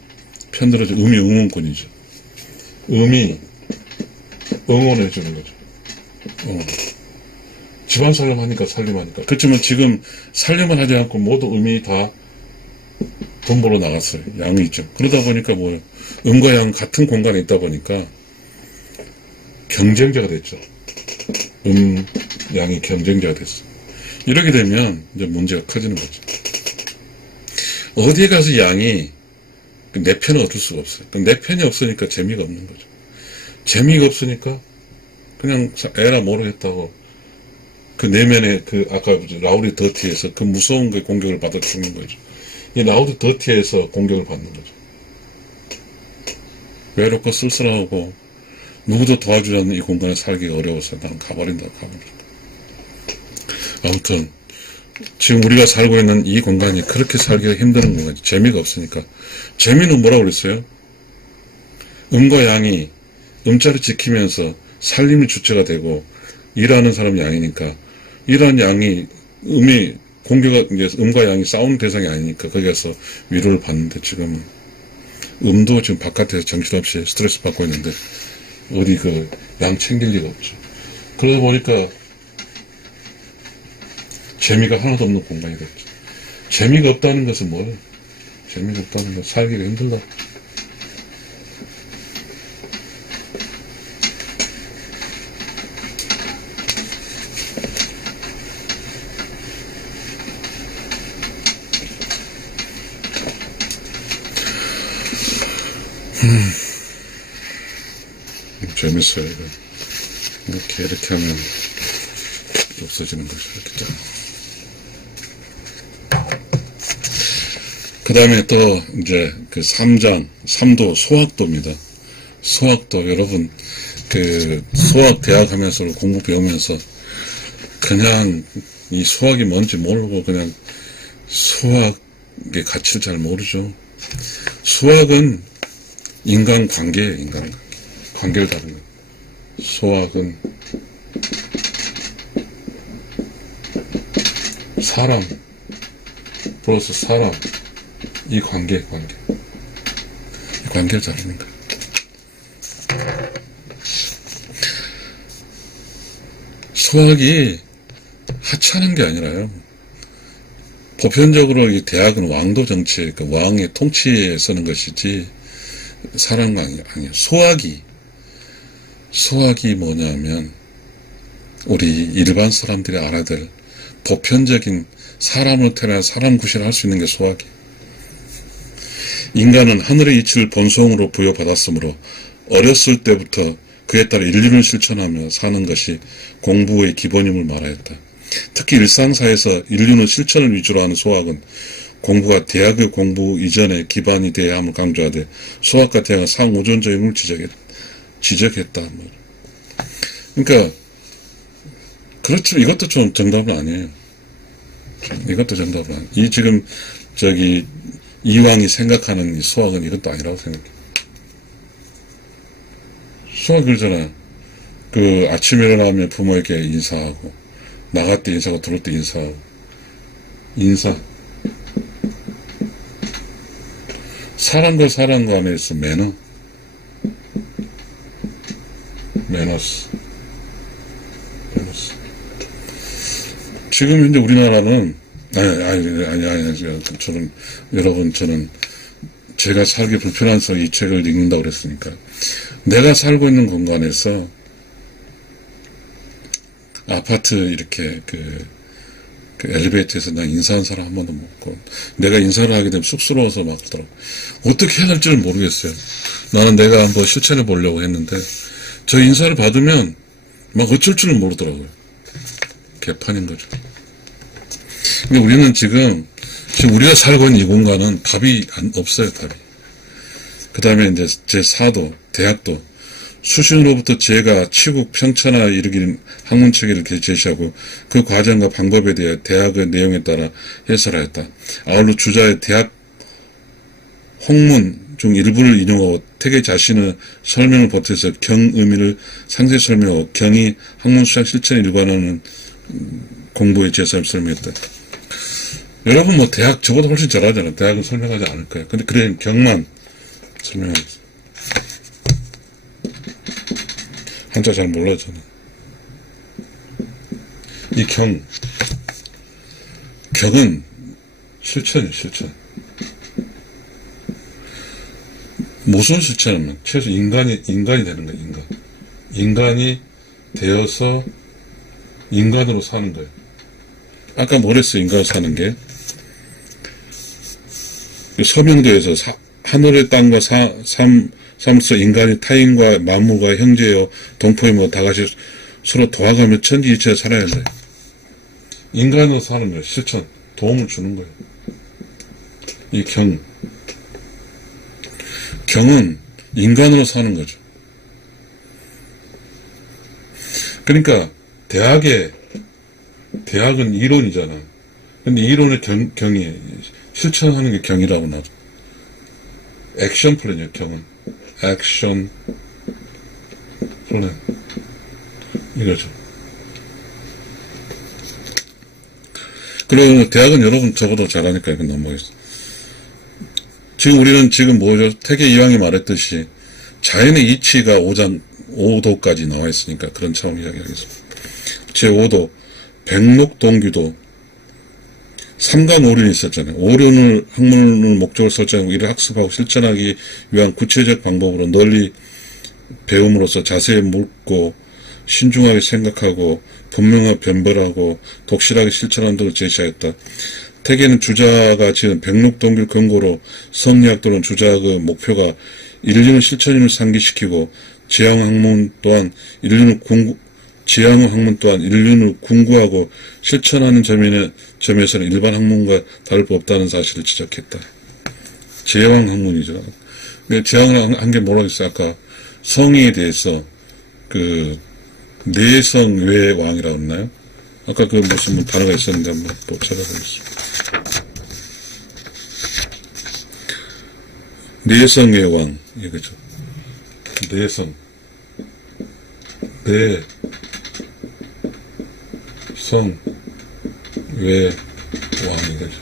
편들어줘. 음이 응원꾼이죠. 음이 응원해주는 거죠. 집안 살림하니까. 그렇지만 지금 살림을 하지 않고 모두 음이 다 돈 벌어 나갔어요. 양이 있죠. 그러다 보니까 뭐예요? 음과 양 같은 공간에 있다 보니까 경쟁자가 됐죠. 양이 경쟁자가 됐어. 이렇게 되면 이제 문제가 커지는 거죠. 어디에 가서 양이 내 편을 얻을 수가 없어요. 내 편이 없으니까 재미가 없는 거죠. 재미가 없으니까 그냥 에라 모르겠다고 그 내면에 아까 라우리 더티에서 그 무서운 그 공격을 받아 죽는 거죠. 이 라우리 더티에서 공격을 받는 거죠. 외롭고 쓸쓸하고 누구도 도와주지 않는 이 공간에 살기가 어려워서 나는 가버린다. 아무튼 지금 우리가 살고 있는 이 공간이 그렇게 살기가 힘든 공간이죠. 재미가 없으니까. 재미는 뭐라고 그랬어요? 음과 양이 음자를 지키면서 살림의 주체가 되고 일하는 사람이 양이니까 일하는 양이 음과 양이 싸우는 대상이 아니니까 거기 가서 위로를 받는데 지금 음도 지금 바깥에서 정신없이 스트레스 받고 있는데 어디 양 챙길 리가 없죠. 그러다 보니까 재미가 하나도 없는 공간이 됐죠. 재미가 없다는 것은 뭐예요? 재미가 없다는 건 살기가 힘들다. 재밌어요. 이렇게 하면 없어지는 거죠. 그 다음에 또 이제 그 3도 소학도입니다. 소학도 여러분 소학 대학 하면서 공부 배우면서 그냥 이 소학이 뭔지 모르고 그냥 소학의 가치를 잘 모르죠. 소학은 인간관계예요. 인간관계. 관계를 다루는 거예요. 소학은 사람 플러스 사람 이 관계를 다루는 거예요. 소학이 하찮은 게 아니라요. 보편적으로 이 대학은 왕도 정치, 왕의 통치에 쓰는 것이지 사람은 아니에요. 소학이 뭐냐면 우리 일반 사람들이 알아야 될 보편적인 사람으로 태어나 사람 구실할 수 있는 게 소학이에요. 인간은 하늘의 이치를 본성으로 부여받았으므로 어렸을 때부터 그에 따라 인륜을 실천하며 사는 것이 공부의 기본임을 말하였다. 특히 일상사에서 인륜의 실천을 위주로 하는 소학은 공부가 대학의 공부 이전에 기반이 되어야 함을 강조하되 소학과 대학은 상호존적임을 지적했다. 그러니까 그렇지만 이것도 좀 정답은 아니에요. 이것도 정답은 아니에요. 이 지금 이왕이 생각하는 이 소학은 이것도 아니라고 생각해요. 소학 그러잖아요. 아침에 일어나면 부모에게 인사하고 나갈 때 인사하고 들어올 때 인사하고 인사 사람과 사람 간에서 매너스. 지금 현재 우리나라는, 저는 제가 살기 불편해서 이 책을 읽는다고 그랬으니까. 내가 살고 있는 공간에서 아파트 이렇게 그 엘리베이터에서 나 인사한 사람 한 번도 못 봤고, 내가 인사를 하게 되면 쑥스러워서 막 그러더라고. 어떻게 해야 할지를 모르겠어요. 나는 내가 한번 실천해 보려고 했는데, 저 인사를 받으면 막 어쩔 줄은 모르더라고요. 개판인 거죠. 근데 우리는 지금 우리가 살고 있는 이 공간은 답이 없어요, 답이. 그 다음에 이제 제4도, 대학도, 수신으로부터 제가 치국 평천하 이르기는 학문체계를 제시하고 그 과정과 방법에 대해 대학의 내용에 따라 해설하였다. 아울러 주자의 대학 홍문 중 일부를 인용하고 태계 자신의 설명을 보태서 경 의미를 상세 설명하고 경이 학문 수상 실천에 일관하는 공부의 제사를 설명했다. 여러분 뭐 대학 저보다 훨씬 잘하잖아요. 대학은 설명하지 않을 거예요. 근데 그래 경만 설명하겠어요. 한자 잘 몰라요, 저는. 이 경은 실천이에요, 실천. 무슨 실천이면 최소 인간이 되는 거예요, 인간. 인간이 되어서 인간으로 사는 거예요. 아까 뭐랬어요, 인간으로 사는 게? 서명도에서 하늘의 땅과 삶서 인간이 타인과 만물과 형제여 동포이며 다같이 서로 도와가며 천지이치에 살아야 한다. 인간으로 사는 거예요. 실천. 도움을 주는 거예요. 이 경은 인간으로 사는 거죠. 그러니까 대학은 이론이잖아. 근데 이론의 경이 실천하는 게 경이라고 나도. 액션 플랜이에요, 경은. 액션 플랜. 이거죠. 그리고 대학은 여러분 저보다 잘하니까 이건 넘어가겠어. 우리는 뭐죠? 태계 이황이 말했듯이 자연의 이치가 5도까지 나와 있으니까 그런 차원 이야기하겠습니다. 제5도, 백록동규도 삼관오륜이 있었잖아요. 오륜을 학문을 목적으로 설정하고 이를 학습하고 실천하기 위한 구체적 방법으로 널리 배움으로써 자세히 묻고 신중하게 생각하고 분명하게 변별하고 독실하게 실천하는 등을 제시하였다. 태계는 주자가 지은 백록동규를 근거로 성리학 또는 주자의 목표가 인륜의 실천임을 상기시키고 지향 학문 또한 인륜을 궁구하고 실천하는 점에서는 일반 학문과 다를 바 없다는 사실을 지적했다. 제왕 학문이죠. 근데 제왕을 한 게 뭐라고 했어요? 아까 성의에 대해서 내성외 왕이라고 했나요? 아까 무슨 단어가 있었는데 한번 또 찾아보겠습니다. 내성외 왕, 이거죠. 내성. 외 왕이거죠.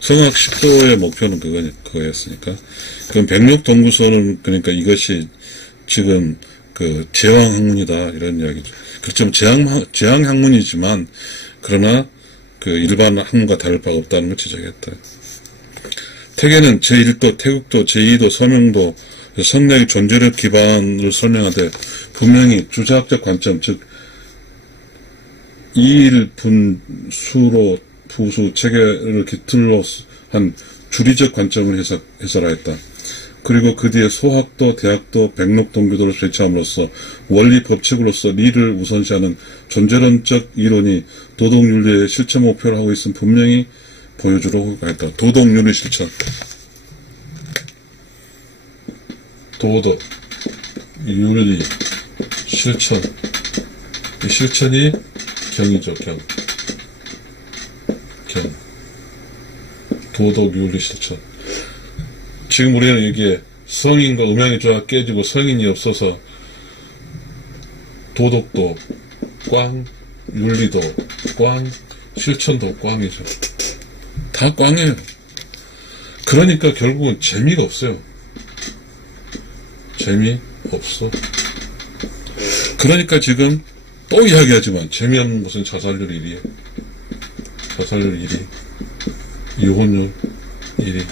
성학 10도의 목표는 그거였으니까. 그럼 백록동구서는 그러니까 이것이 지금 제왕 학문이다 이런 이야기죠. 그렇지만 제왕 학문이지만 그러나 일반 학문과 다를 바가 없다는 걸 지적했다. 태계는 제1도, 태국도, 제2도, 서명도, 성리학의 존재력 기반을 설명하되 분명히 주자학적 관점, 즉 이일분수로 부수 체계를 기틀로 한 주리적 관점을 해설하였다. 그리고 그 뒤에 소학도, 대학도, 백록동규도를 제시함으로써 원리 법칙으로서 리를 우선시하는 존재론적 이론이 도덕윤리의 실천 목표를 하고 있음을 분명히 보여주려고 했다. 도덕윤리 실천. 도덕, 윤리, 실천. 이 실천이 경이죠, 경. 도덕, 윤리, 실천. 지금 우리는 여기에 성인과 음양의 조화가 깨지고 성인이 없어서 도덕도 꽝, 윤리도 꽝, 실천도 꽝이죠. 다 꽝이에요. 그러니까 결국은 재미가 없어요. 재미없어. 그러니까 지금 또 이야기하지만 재미없는 것은 자살률 1위에요. 자살률 1위, 이혼율 1위,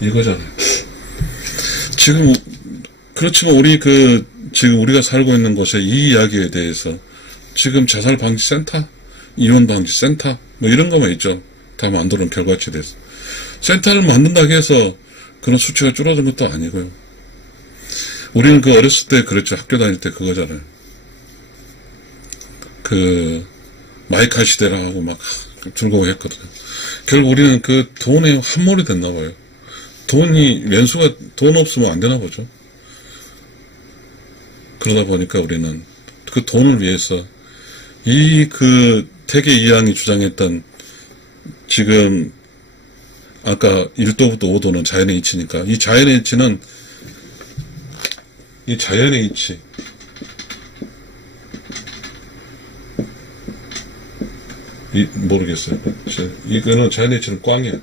이거잖아요. 지금, 그렇지만 지금 우리가 살고 있는 곳에 이 이야기에 대해서 지금 자살방지센터, 이혼방지센터, 뭐 이런 거만 있죠. 다 만들어놓은 결과치에 대해서. 센터를 만든다고 해서 그런 수치가 줄어든 것도 아니고요. 우리는 어렸을 때 그랬죠. 학교 다닐 때 그거잖아요. 마이카 시대라 하고 막 즐거워했거든요. 결국 우리는 돈에 함몰이 됐나 봐요. 돈 없으면 안 되나 보죠. 그러다 보니까 우리는 그 돈을 위해서 태계 이항이 주장했던 지금 아까 1도부터 5도는 자연의 이치니까 이 자연의 이치 모르겠어요. 이거는 자연의 이치는 꽝이에요.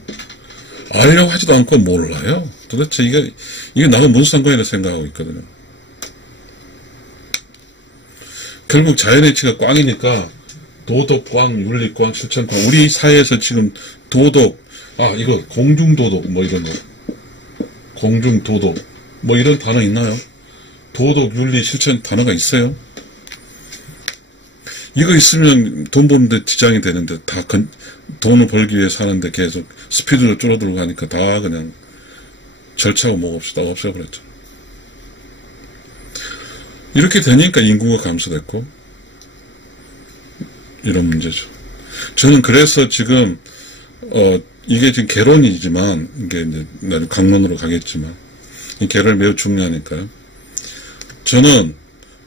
알려고 하지도 않고 몰라요. 도대체 이게 나하고 무슨 상관이라 생각하고 있거든요. 결국 자연의 이치가 꽝이니까 도덕 꽝, 윤리 꽝, 실천 꽝. 우리 사회에서 지금 이거 공중도덕 뭐 이런 거. 공중도덕 뭐 이런 단어 있나요? 도덕, 윤리, 실천 단어가 있어요? 이거 있으면 돈 버는데 지장이 되는데 돈을 벌기 위해 사는데 계속 스피드를 줄어들고 하니까 다 그냥 절차고 뭐가 없애버렸죠. 이렇게 되니까 인구가 감소됐고 이런 문제죠. 저는 그래서 지금 이게 지금 개론이지만 이게 이제 나중에 강론으로 가겠지만 이 개론이 매우 중요하니까요. 저는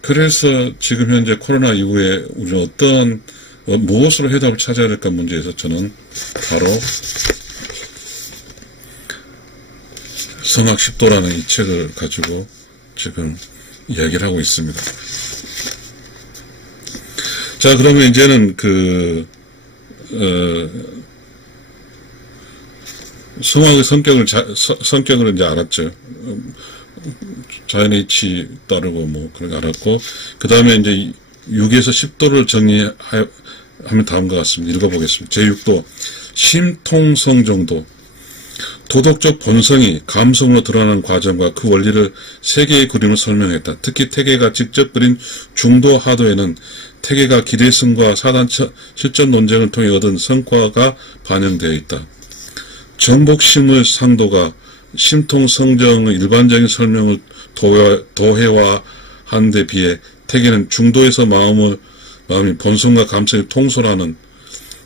그래서 지금 현재 코로나 이후에 우리는 무엇으로 해답을 찾아야 될까 문제에서 저는 바로 성학 10도라는 이 책을 가지고 지금 이야기를 하고 있습니다. 자, 그러면 이제는 성학의 성격을 이제 알았죠. 자연의 이치 따르고 뭐 그런 거 알았고, 그 다음에 이제 6에서 10도를 정리하면 다음과 같습니다. 읽어보겠습니다. 제6도 심통성정도. 도덕적 본성이 감성으로 드러나는 과정과 그 원리를 세 개의 그림을 설명했다. 특히 태계가 직접 그린 중도 하도에는 태계가 기대승과 사단 실전 논쟁을 통해 얻은 성과가 반영되어 있다. 정복심의 상도가 심통성정의 일반적인 설명을 도해화한 데 비해 태계는 중도에서 마음이 본성과 감성이 통솔하는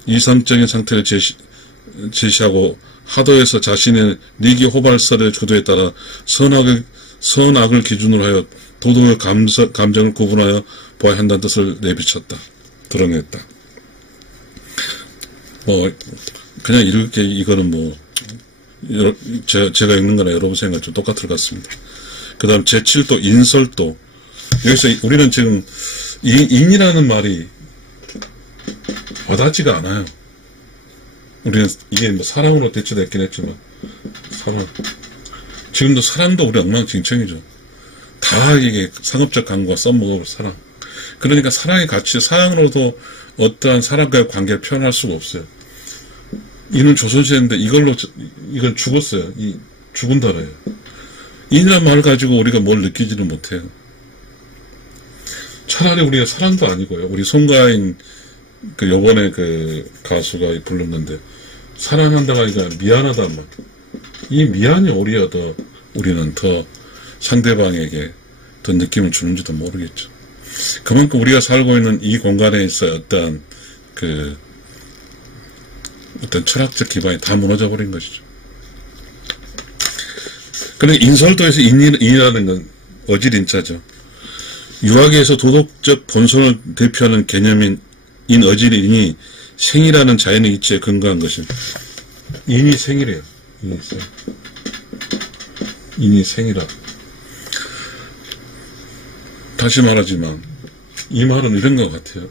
이상적인 상태를 제시하고 하도에서 자신의 리기 호발설의 주도에 따라 선악을 기준으로 하여 도덕의 감정을 구분하여 보아야 한다는 뜻을 내비쳤다. 드러냈다. 그냥 이렇게 이거는 제가 읽는 거나 여러분 생각 좀 똑같을 것 같습니다. 그 다음 제7도 인설도. 여기서 우리는 지금 인이라는 말이 와닿지가 않아요. 우리는 이게 사랑으로 대체됐긴 했지만 지금도 사랑도 우리 엉망진창이죠. 다 이게 상업적 강과 써먹을 사랑. 그러니까 사랑의 가치, 사랑으로도 어떠한 사람과의 관계를 표현할 수가 없어요. 이는 조선시대인데 이건 죽었어요. 죽은 단어예요. 인이라는 말을 가지고 우리가 뭘 느끼지는 못해요. 차라리 우리가 사랑도 아니고요. 우리 송가인 요번에 가수가 불렀는데 사랑한다가 아니라 미안하단 말. 이 미안이 오히려 우리는 더 상대방에게 더 느낌을 주는지도 모르겠죠. 그만큼 우리가 살고 있는 이 공간에 있어 어떤 철학적 기반이 다 무너져 버린 것이죠. 그런데 인설도에서 인이라는 건 어질인자죠. 유학에서 도덕적 본성을 대표하는 개념인 어질인이 생이라는 자연의 이치에 근거한 것입니다. 인이 생이래요. 인이 생이라. 다시 말하지만 이 말은 이런 것 같아요.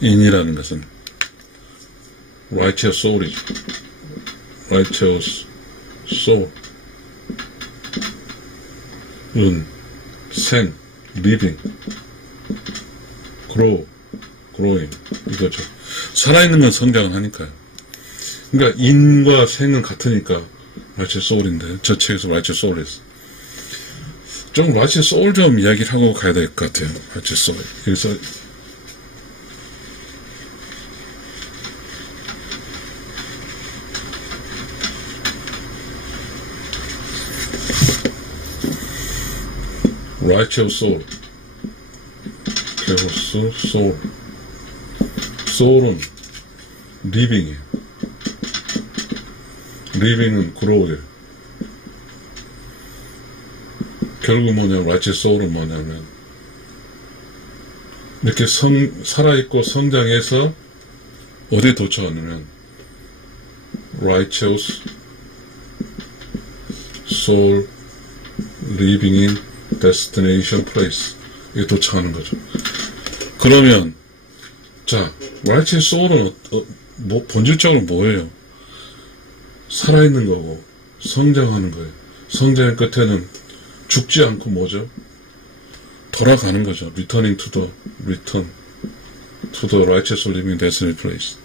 인이라는 것은 righteous soul이죠. righteous soul. 은, 생, living, growing 이거죠. 살아있는 건 성장을 하니까요. 그러니까 인과 생은 같으니까 righteous soul인데 저 책에서 righteous soul 했어. 좀 righteous soul 좀 이야기를 하고 가야 될 것 같아요. righteous soul. 여기서 righteous soul. soul. soul은 living이에요. living은 grow예요. 결국 뭐냐면 righteous soul은 뭐냐면 이렇게 살아있고 성장해서 어디에 도착하냐면 righteous soul living in destination place 에 도착하는 거죠. 그러면 자, righteous soul은 본질적으로 뭐예요? 살아있는 거고 성장하는 거예요. 성장의 끝에는 죽지 않고 뭐죠? 돌아가는 거죠. return to the righteous soul living in destination place.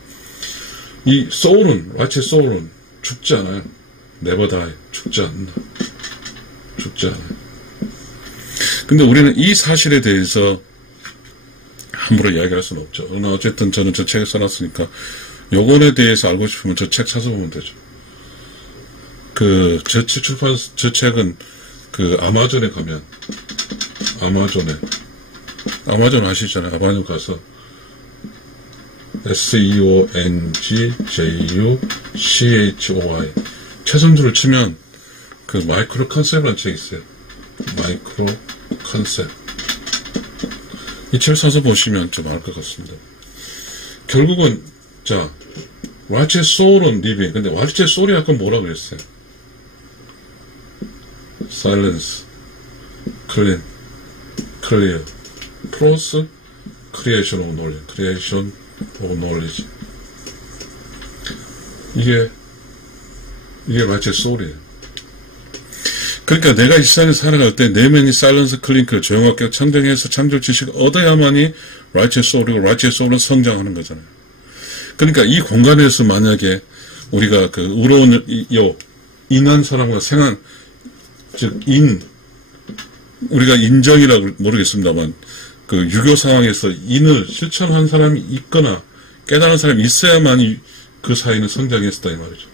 이 soul은 righteous soul은 죽지 않아요. never die. 죽지 않는다. 죽지 않아요. 근데 우리는 이 사실에 대해서 함부로 이야기할 수는 없죠. 그러나 어쨌든 저는 저 책에 써놨으니까 요건에 대해서 알고 싶으면 저 책 사서 보면 되죠. 저 책은 아마존에 가면 아마존 아시잖아요. 아마존 가서 SEONGJUCHOI 최선주를 치면 마이크로 컨셉이라는 책이 있어요. 마이크로 컨셉. 이 책 사서 보시면 좀 알 것 같습니다. 결국은, 자, righteous soul은 living. 근데 righteous soul이 아까 뭐라 그랬어요? silence, clear, plus creation of knowledge. 이게 righteous soul이에요. 그러니까 내가 이 세상에 살아갈 때 내면이 사일런스 클링크 조용하게 청정해서 창조 지식을 얻어야만이 righteous soul이고 righteous soul은 성장하는 거잖아요. 그러니까 이 공간에서 만약에 우리가 의로운 인한 사람과 생한 즉 우리가 인정이라고 모르겠습니다만 유교 상황에서 인을 실천한 사람이 있거나 깨달은 사람이 있어야만이 그 사이는 성장했었다 이 말이죠.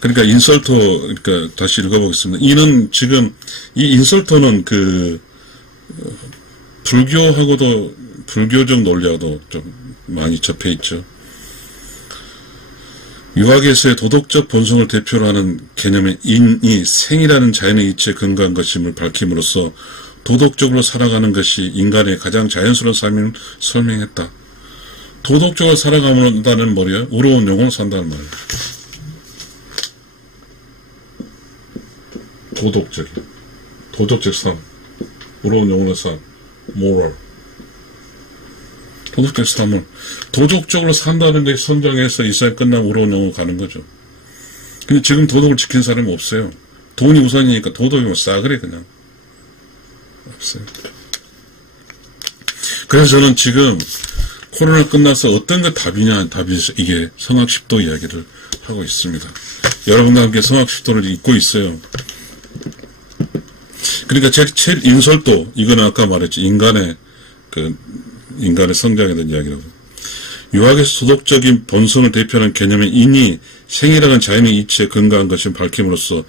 그러니까 그러니까 다시 읽어보겠습니다. 이는 지금 이 인설터는 불교적 논리하고도 좀 많이 접해 있죠. 유학에서의 도덕적 본성을 대표로 하는 개념의 인이 생이라는 자연의 이치에 근거한 것임을 밝힘으로써 도덕적으로 살아가는 것이 인간의 가장 자연스러운 삶을 설명했다. 도덕적으로 살아가는다는 뭐예요? 의로운 영혼을 산다는 말이에요. 도덕적 삶, 의로운 영혼의 삶, moral. 도덕적 삶을 도덕적으로 산다는 게 성장해서 이 삶이 끝나면 의로운 영혼으로 가는 거죠. 근데 지금 도덕을 지킨 사람이 없어요. 돈이 우선이니까 도덕이 뭐 싸그래 그냥 없어요. 그래서 저는 지금 코로나 끝나서 어떤 게 답이냐, 이게 성학십도 이야기를 하고 있습니다. 여러분과 함께 성학십도를 읽고 있어요. 그러니까 제 책 인설도, 이거는 아까 말했죠. 인간의 성장에 대한 이야기라고. 유학에서 도덕적인 본성을 대표하는 개념의 인이 생이라는 자연의 이치에 근거한 것을 밝힘으로써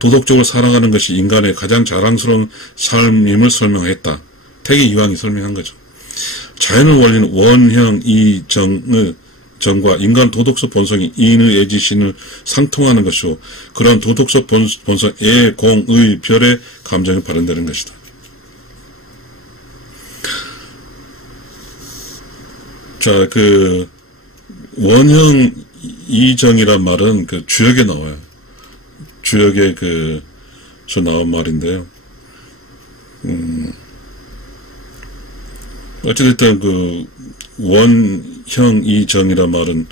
도덕적으로 살아가는 것이 인간의 가장 자랑스러운 삶임을 설명했다. 태계 이황이 설명한 거죠. 자연의 원리는 원형 이정과 인간 도덕적 본성이 인의 애지신을 상통하는 것이고 그러한 도덕적 본성 애, 공, 의, 별의 감정이 발현되는 것이다. 자, 원형 이정이란 말은 주역에 나와요. 주역에 저 나온 말인데요. 어찌됐든 원형 이정이란 말은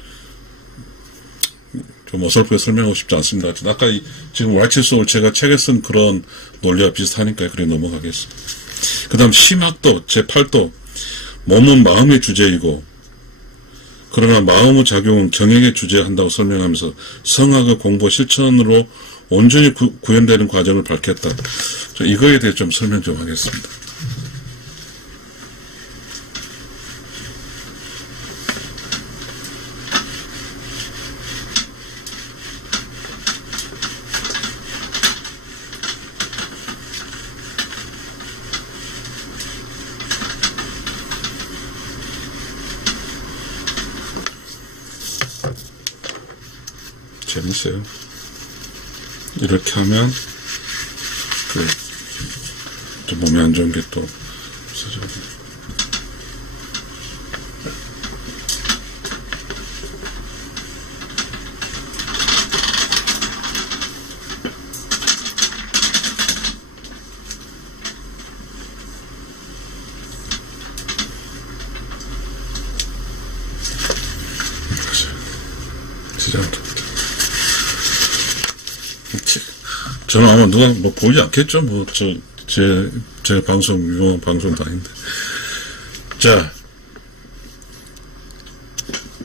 좀 어설프게 설명하고 싶지 않습니다. 아까 지금 라이츠 소울 제가 책에 쓴 그런 논리와 비슷하니까 그래 넘어가겠습니다. 그 다음 심학도 제8도 몸은 마음의 주제이고 그러나 마음의 작용은 경영에 주재한다고 설명하면서 성학의 공부 실천으로 온전히 구현되는 과정을 밝혔다. 이거에 대해 좀 설명 좀 하겠습니다. 재밌어요. 이렇게 하면 좀 몸에 안 좋은 게 또 없어져. 저는 아마 누가 보이지 않겠죠? 제 방송, 유명한 방송도 아닌데. 자,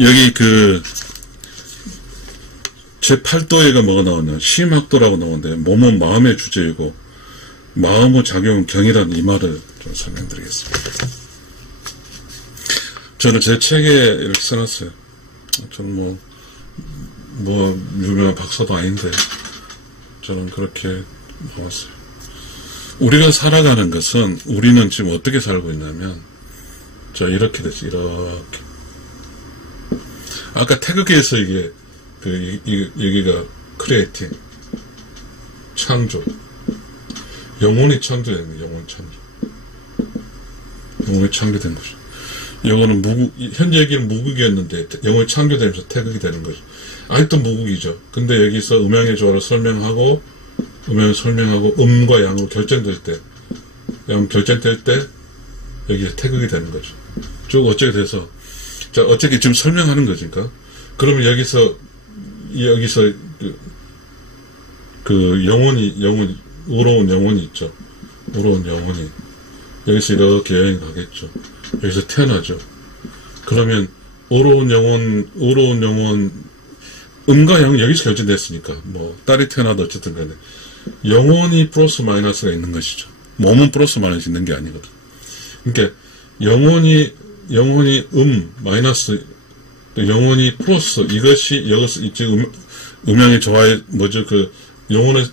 여기 제8도에가 뭐가 나오냐. 심학도라고 나오는데, 몸은 마음의 주제이고, 마음의 작용은 경이라는 이 말을 좀 설명드리겠습니다. 저는 제 책에 이렇게 써놨어요. 저는 유명한 박사도 아닌데, 저는 그렇게 나왔어요. 우리가 살아가는 것은 우리는 지금 어떻게 살고 있냐면 이렇게 됐어요. 이렇게. 아까 태극기에서 이게 여기가 크리에이팅 창조 영혼이 창조된 거예요. 영혼이 창조된 거죠. 영혼은 현재 여기는 무국이었는데 영혼이 창조되면서 태극이 되는 거죠. 아직도 무국이죠. 근데 여기서 음양의 조화를 설명하고 음과 양으로 결정될 때 여기에 태극이 되는 거죠. 쭉 어쩌게 돼서 어쩌게 지금 설명하는 거니까. 그러면 여기서 영혼이 우러운 영혼이 있죠. 우러운 영혼이 여기서 이렇게 여행이 가겠죠. 여기서 태어나죠. 그러면 우러운 영혼 음과 양은 여기서 결정됐으니까 딸이 태어나도 어쨌든 간에 영혼이 플러스 마이너스가 있는 것이죠. 몸은 플러스 마이너스 있는 게 아니거든. 그러니까 영혼이 마이너스 영혼이 플러스 이것이 여기서 지금 음양의 조화의 영혼의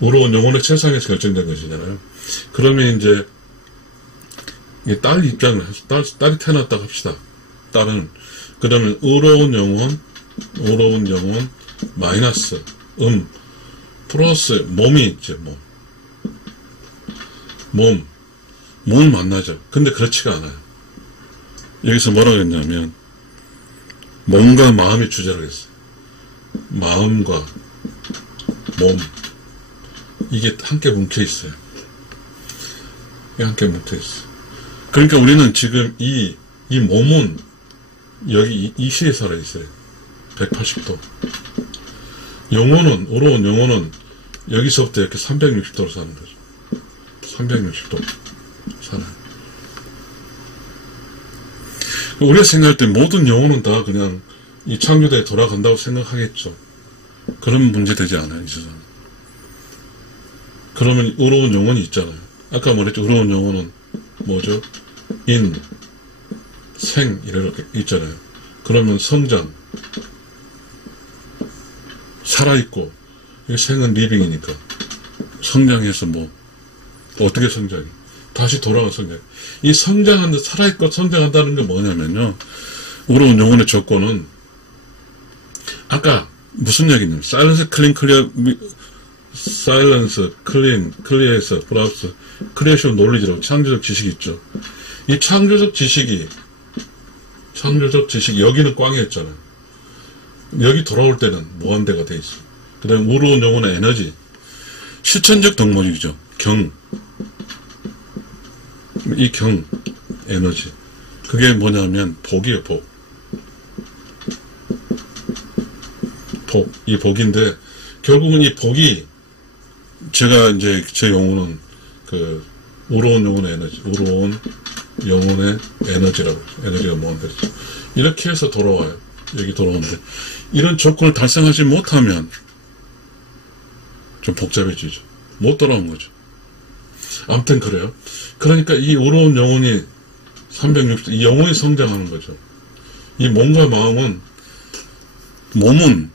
우러운 영혼의 최상에서 결정된 것이잖아요. 그러면 이제 딸 입장을 딸이 태어났다고 합시다. 딸은 그러면 우러운 영혼 마이너스 플러스 몸이 있죠. 몸을 만나죠. 근데 그렇지가 않아요. 여기서 뭐라고 했냐면 몸과 마음이 주제라고 했어요. 마음과 몸 이게 함께 뭉쳐 있어요. 함께 뭉쳐 있어요. 그러니까 우리는 지금 이 몸은 여기 이 시에 살아 있어요. 180도. 우러운 영혼은 여기서부터 이렇게 360도로 사는 거죠. 360도 살아요. 우리가 생각할 때 모든 영혼은 다 그냥 이 창조대에 돌아간다고 생각하겠죠. 그런 문제 되지 않아요, 이 세상은. 그러면 우러운 영혼이 있잖아요. 아까 말했죠. 우러운 영혼은 뭐죠? 생 이렇게 있잖아요. 그러면 성장 살아있고 이 생은 리빙이니까 성장해서 어떻게 성장해? 다시 돌아가 성장. 이 성장한다 살아있고 성장한다는 게 뭐냐면요. 우러운 영혼의 조건은 아까 무슨 얘기냐면 사일런스 클리어에서 플러스 크리에이션 논리지라고 창조적 지식이 있죠. 이 창조적 지식이 여기는 꽝이었잖아요. 여기 돌아올 때는 무한대가 돼 있어요. 그 다음에 우러운 영혼의 에너지 실천적 덕목이죠. 이 경, 에너지. 그게 뭐냐면 복이에요, 복. 복, 이 복인데, 결국은 이 복이, 제가 이제 제 영혼은 그, 우러운 영혼의 에너지, 우러운 영혼의 에너지라고, 에너지가 뭔데, 이렇게 해서 돌아와요. 여기 돌아오는데, 이런 조건을 달성하지 못하면, 좀 복잡해지죠. 못 돌아온 거죠. 아무튼 그래요. 그러니까 이 우러운 영혼이 360도, 이 영혼이 성장하는 거죠. 이 몸과 마음은, 몸은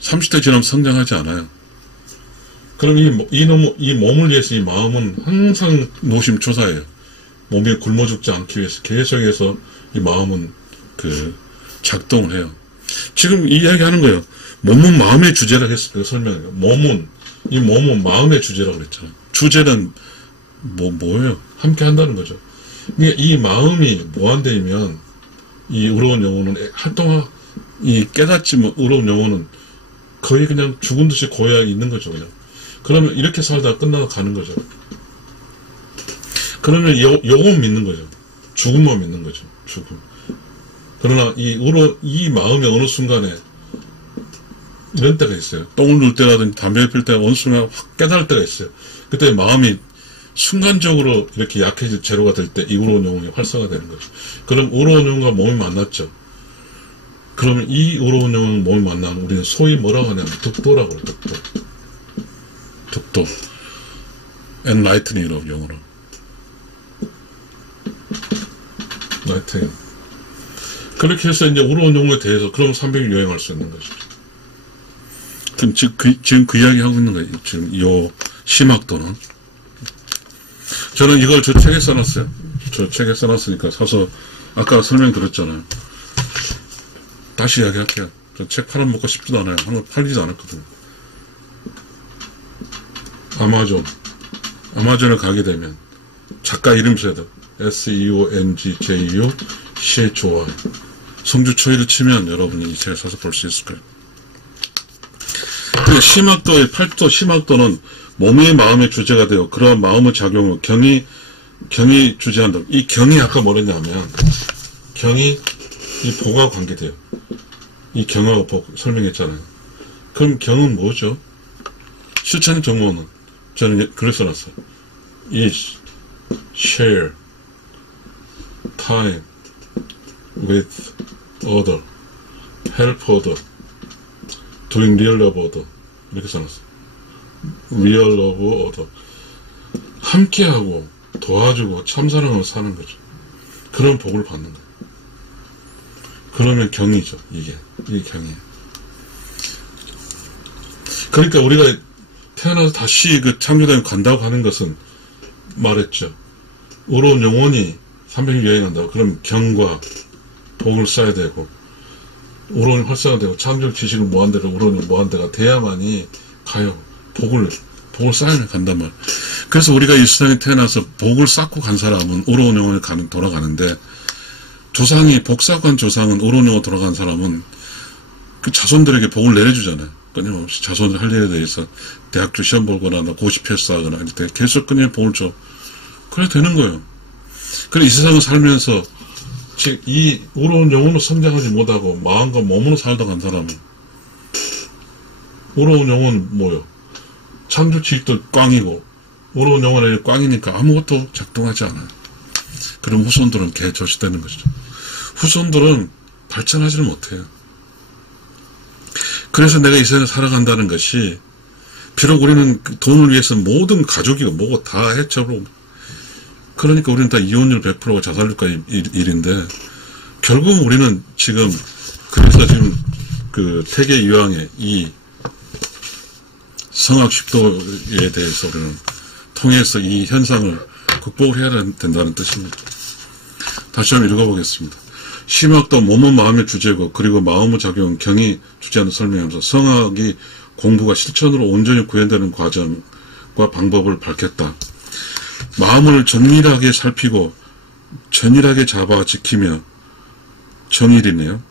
30대 지나면 성장하지 않아요. 그럼 이 몸을 위해서 이 마음은 항상 노심초사해요. 몸이 굶어 죽지 않기 위해서 계속해서 이 마음은 작동을 해요. 지금 이 이야기 하는 거예요. 몸은 마음의 주제라고 했어요. 설명해요. 이 몸은 마음의 주제라고 그랬잖아요. 주제는 뭐예요? 함께 한다는 거죠. 그러니까 이 마음이 무한대이면 이 의로운 영혼은 이 깨닫지 의로운 영혼은 거의 그냥 죽은 듯이 고야 있는 거죠. 그냥. 그러면 이렇게 살다 끝나고 가는 거죠. 그러면 영혼 믿는 거죠. 죽음만 믿는 거죠. 죽음. 그러나 이 마음이 어느 순간에 이런 때가 있어요. 똥을 눌 때라든지 담배를 필 때가 어느 순간 확 깨달을 때가 있어요. 그때 마음이 순간적으로 이렇게 약해질 재료가 될 때 이 의로운 영혼이 활성화되는 거죠. 그럼 의로운 영혼과 몸이 만났죠. 그러면 이 의로운 영혼 몸이 만나면 우리는 소위 뭐라고 하냐면 득도라고 해요. 득도. 엔라이트닝이라고 영어로. 라이트닝. 그렇게 해서 이제 의로운 영혼에 대해서 그럼 300일 여행할 수 있는 거죠. 지금 그 이야기 하고 있는 거예요. 지금 요 심학도는. 저는 이걸 저 책에 써놨어요. 저 책에 써놨으니까 사서 아까 설명드렸잖아요. 다시 이야기할게요. 저 책 팔아먹고 싶지도 않아요. 한번 팔리지도 않았거든요. 아마존에 가게 되면 작가 이름 써야 돼요. SEONGJU 시에조아이 성주초이를 치면 여러분이 이 책을 사서 볼 수 있을 거예요. 심학도의 8도 심학도는 몸의 마음의 주제가 되어 그러한 마음의 작용을 경이 주재한다. 이 경이 아까 뭐랬냐면 경이 이 복과 관계돼요. 이 경하고 복 설명했잖아요. 그럼 경은 뭐죠? 실천 정보는 저는 글을 써놨어요. is share time with other, help other, doing real love other 이렇게 써놨어요. real love other 함께하고 도와주고 참사랑으로 사는 거죠. 그런 복을 받는 거예요. 그러면 경이죠. 이게 경이에요. 그러니까 우리가 태어나서 다시 그 창조당에 간다고 하는 것은 말했죠. 의로운 영혼이 300일 여행한다고. 그럼 경과 복을 쌓아야 되고 의로운 활성화되고 창조 지식을 무한대로 의로운 무한대가 돼야만이 가요. 복을 쌓으면 간단 말이에요. 그래서 우리가 이 세상에 태어나서 복을 쌓고 간 사람은 의로운 영혼에 돌아가는데 복 쌓고 간 조상은 의로운 영혼에 돌아간 사람은 그 자손들에게 복을 내려주잖아요. 끊임없이 자손들 할 일에 대해서 대학교 시험 보거나 고시 패스하거나 이렇게 계속 끊임없이 복을 줘. 그래 되는 거예요. 그래 이 세상을 살면서 즉 이 의로운 영혼으로 성장하지 못하고 마음과 몸으로 살다 간 사람은 의로운 영혼은 뭐요? 창조 지식도 꽝이고 의로운 영혼이 꽝이니까 아무것도 작동하지 않아요. 그럼 후손들은 개조시되는 것이죠. 후손들은 발전하지를 못해요. 그래서 내가 이 세상에 살아간다는 것이 비록 우리는 돈을 위해서 모든 가족이고 뭐고 다 해쳐버리고 그러니까 우리는 다 이혼율 100%가 자살률과 1인데 결국은 우리는 지금 그래서 지금 그 태계 이황의 이 성악 10도에 대해서 우리는 통해서 이 현상을 극복을 해야 된다는 뜻입니다. 다시 한번 읽어보겠습니다. 심학도 몸은 마음의 주제고 그리고 마음의 작용은 경이 주제하는 설명하면서 성악이 공부가 실천으로 온전히 구현되는 과정과 방법을 밝혔다. 마음을 정밀하게 살피고 전일하게 잡아 지키며 정일이네요.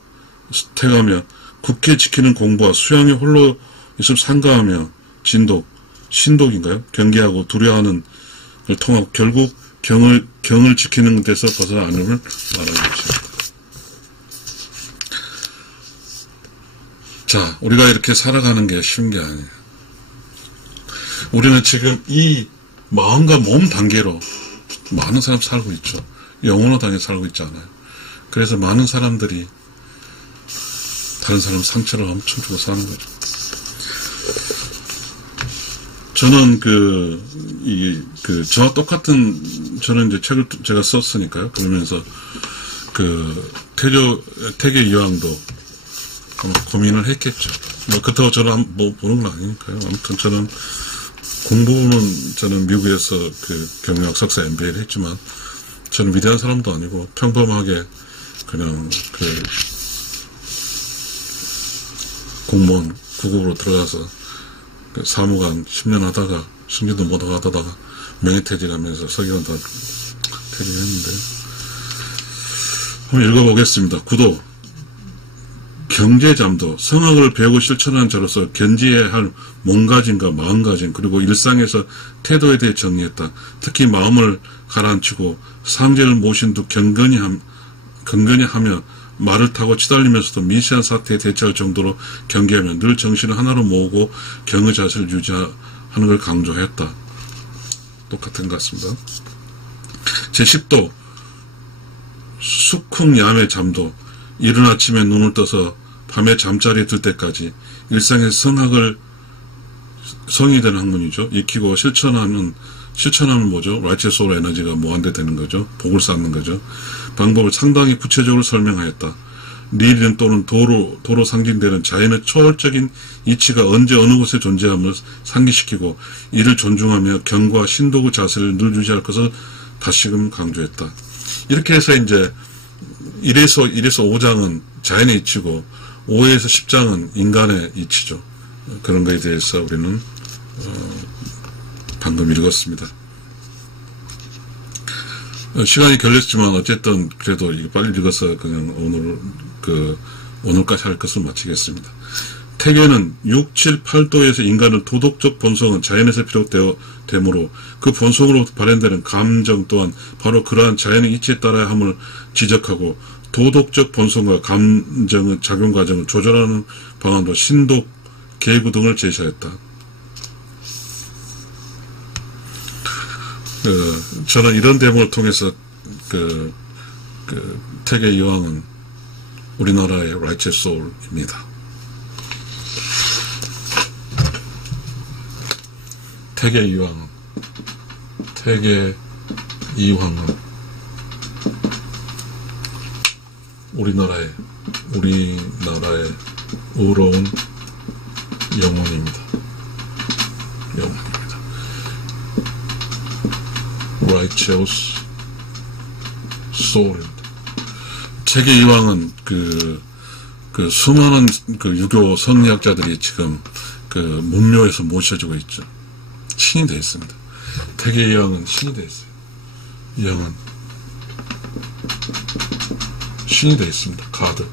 태가며 굳게 지키는 공부와 수양이 홀로 있음 상가하며 진독, 신독인가요? 경계하고 두려워하는 걸 통하고 결국 경을 지키는 데서 벗어나는 걸 말하겠죠. 자, 우리가 이렇게 살아가는 게 쉬운 게 아니에요. 우리는 지금 이 마음과 몸 단계로 많은 사람 살고 있죠. 영혼의 단계에 살고 있지 않아요. 그래서 많은 사람들이 다른 사람 상처를 엄청 주고 사는 거죠. 저는 저와 똑같은, 저는 이제 책을 제가 썼으니까요. 그러면서 태계 이황도 고민을 했겠죠. 그렇다고 저는 보는 건 아니니까요. 아무튼 저는 공부는 저는 미국에서 경영학 석사 MBA를 했지만, 저는 위대한 사람도 아니고, 평범하게 그냥 공무원 9급으로 들어가서 사무관 10년 하다가 승진도 못하고 하다가 명예퇴직하면서 서기관 다 퇴직했는데, 한번 읽어보겠습니다. 구도. 경제잠도 성악을 배우고 실천하는 자로서 견지해야 할 몸가짐과 마음가짐 그리고 일상에서 태도에 대해 정리했다. 특히 마음을 가라앉히고 상제를 모신 두 경건히 하며 말을 타고 치달리면서도 미세한 사태에 대처할 정도로 경계하며 늘 정신을 하나로 모으고 경의 자세를 유지하는 걸 강조했다. 똑같은 것 같습니다. 제10도 숙흥야매 잠도 이른 아침에 눈을 떠서 밤에 잠자리에 들 때까지 일상의 성이 되는 학문이죠. 익히고 실천하면 뭐죠? 라이트 소울 에너지가 무한대되는 거죠. 복을 쌓는 거죠. 방법을 상당히 구체적으로 설명하였다. 리는 또는 도로 상징되는 자연의 초월적인 이치가 언제 어느 곳에 존재함을 상기시키고 이를 존중하며 경과 신도구 자세를 늘 유지할 것을 다시금 강조했다. 이렇게 해서 이제 1에서 5장은 자연의 이치고 5에서 10장은 인간의 이치죠. 그런 거에 대해서 우리는 방금 읽었습니다. 시간이 걸렸지만 어쨌든 그래도 빨리 읽어서 그냥 오늘까지 할 것을 마치겠습니다. 태계는 6, 7, 8도에서 인간의 도덕적 본성은 자연에서 비롯되므로 그 본성으로부터 발현되는 감정 또한 바로 그러한 자연의 이치에 따라야 함을 지적하고 도덕적 본성과 감정의 작용 과정을 조절하는 방안도 신독, 계구 등을 제시하였다. 저는 이런 대목을 통해서 태계 이황은 우리나라의 라이트 소울입니다. 태계 이황은 우리나라의 의로운 영혼입니다. Righteous Soul입니다. 태계 이황은 수많은 유교 선리학자들이 지금 문묘에서 모셔지고 있죠. 신이 되어 있습니다. 태계 이황은 신이 되어 있어요. 이황은 신이 되어 있습니다. 가드.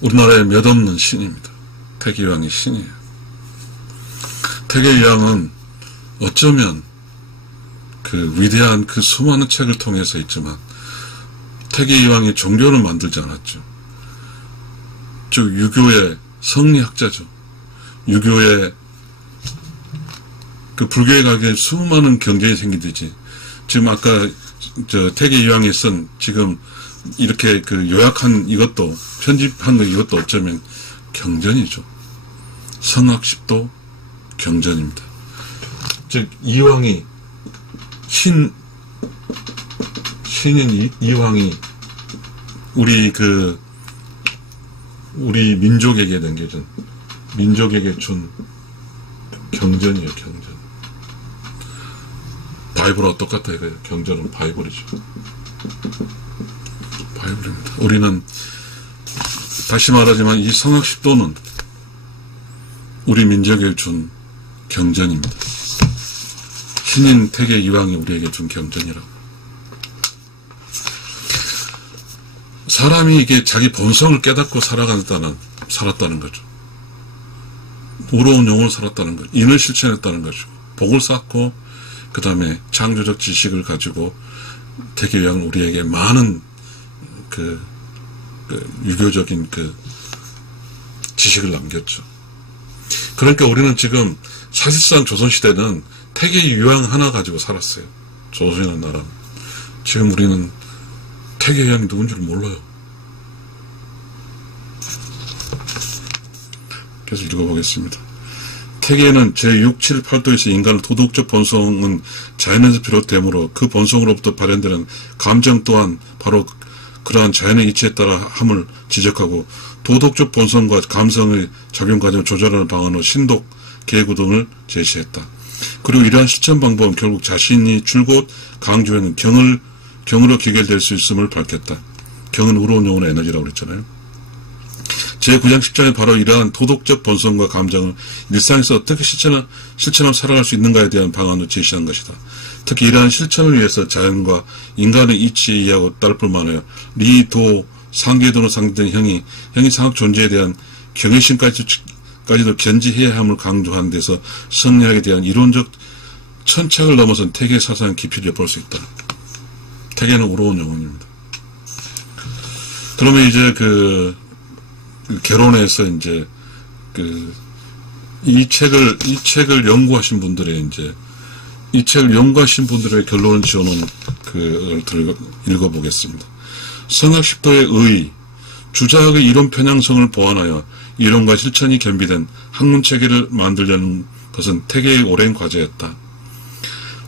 우리나라에 몇 없는 신입니다. 태계 이황이 신이에요. 태계 이황은 어쩌면 위대한 수많은 책을 통해서 있지만 태계 이황이 종교를 만들지 않았죠. 즉 유교의 성리학자죠. 유교의 불교에 가기에 수많은 경쟁이 생기듯이 지금 아까 태계 이황이 쓴 지금 이렇게 요약한 이것도 편집한 이것도 어쩌면 경전이죠. 성학십도 경전입니다. 즉 이황이 신인 이황이 우리 민족에게 남겨준 민족에게 준 경전이에요. 경전. 바이블하고 똑같아 이거예요. 경전은 바이블이죠. 바이블입니다. 우리는 다시 말하지만 이 성학십도는 우리 민족에게 준 경전입니다. 신인 태계 이황이 우리에게 준 경전이라고. 사람이 이게 자기 본성을 깨닫고 살았다는 거죠. 의로운 영혼을 살았다는 것, 인을 실천했다는 것이고, 복을 쌓고, 그 다음에 창조적 지식을 가지고 태계여왕은 우리에게 많은 유교적인 지식을 남겼죠. 그러니까 우리는 지금 사실상 조선시대는 태계여왕 하나 가지고 살았어요. 조선이라는 나라는. 지금 우리는 태계여왕이 누군지를 몰라요. 그래서 읽어보겠습니다. 태계는 제6, 7, 8도에서 인간의 도덕적 본성은 자연에서 비롯되므로 그 본성으로부터 발현되는 감정 또한 바로 그러한 자연의 이치에 따라 함을 지적하고 도덕적 본성과 감성의 작용 과정을 조절하는 방안으로 신독, 계구 등을 제시했다. 그리고 이러한 실천 방법은 결국 자신이 줄곧 강조하는 경으로 귀결될 수 있음을 밝혔다. 경은 의로운 영혼의 에너지라고 그랬잖아요. 제9장 10장에 바로 이러한 도덕적 본성과 감정을 일상에서 어떻게 실천하며 살아갈 수 있는가에 대한 방안을 제시한 것이다. 특히 이러한 실천을 위해서 자연과 인간의 이치에 이해하고 따를 뿐만 아니라 리, 도, 상계도는 상대된 형이 상학 존재에 대한 경외심까지도 견지해야 함을 강조하는 데서 성리학에 대한 이론적 천착을 넘어선 태계 사상의 깊이를 엿볼 수 있다. 태계는 의로운 영혼입니다. 그러면 이제 개론에서 이제 이 책을 연구하신 분들의 이 책을 연구하신 분들의 결론을 지어놓은 읽어보겠습니다. 성학 10도의 의, 주자학의 이론 편향성을 보완하여 이론과 실천이 겸비된 학문 체계를 만들려는 것은 태계의 오랜 과제였다.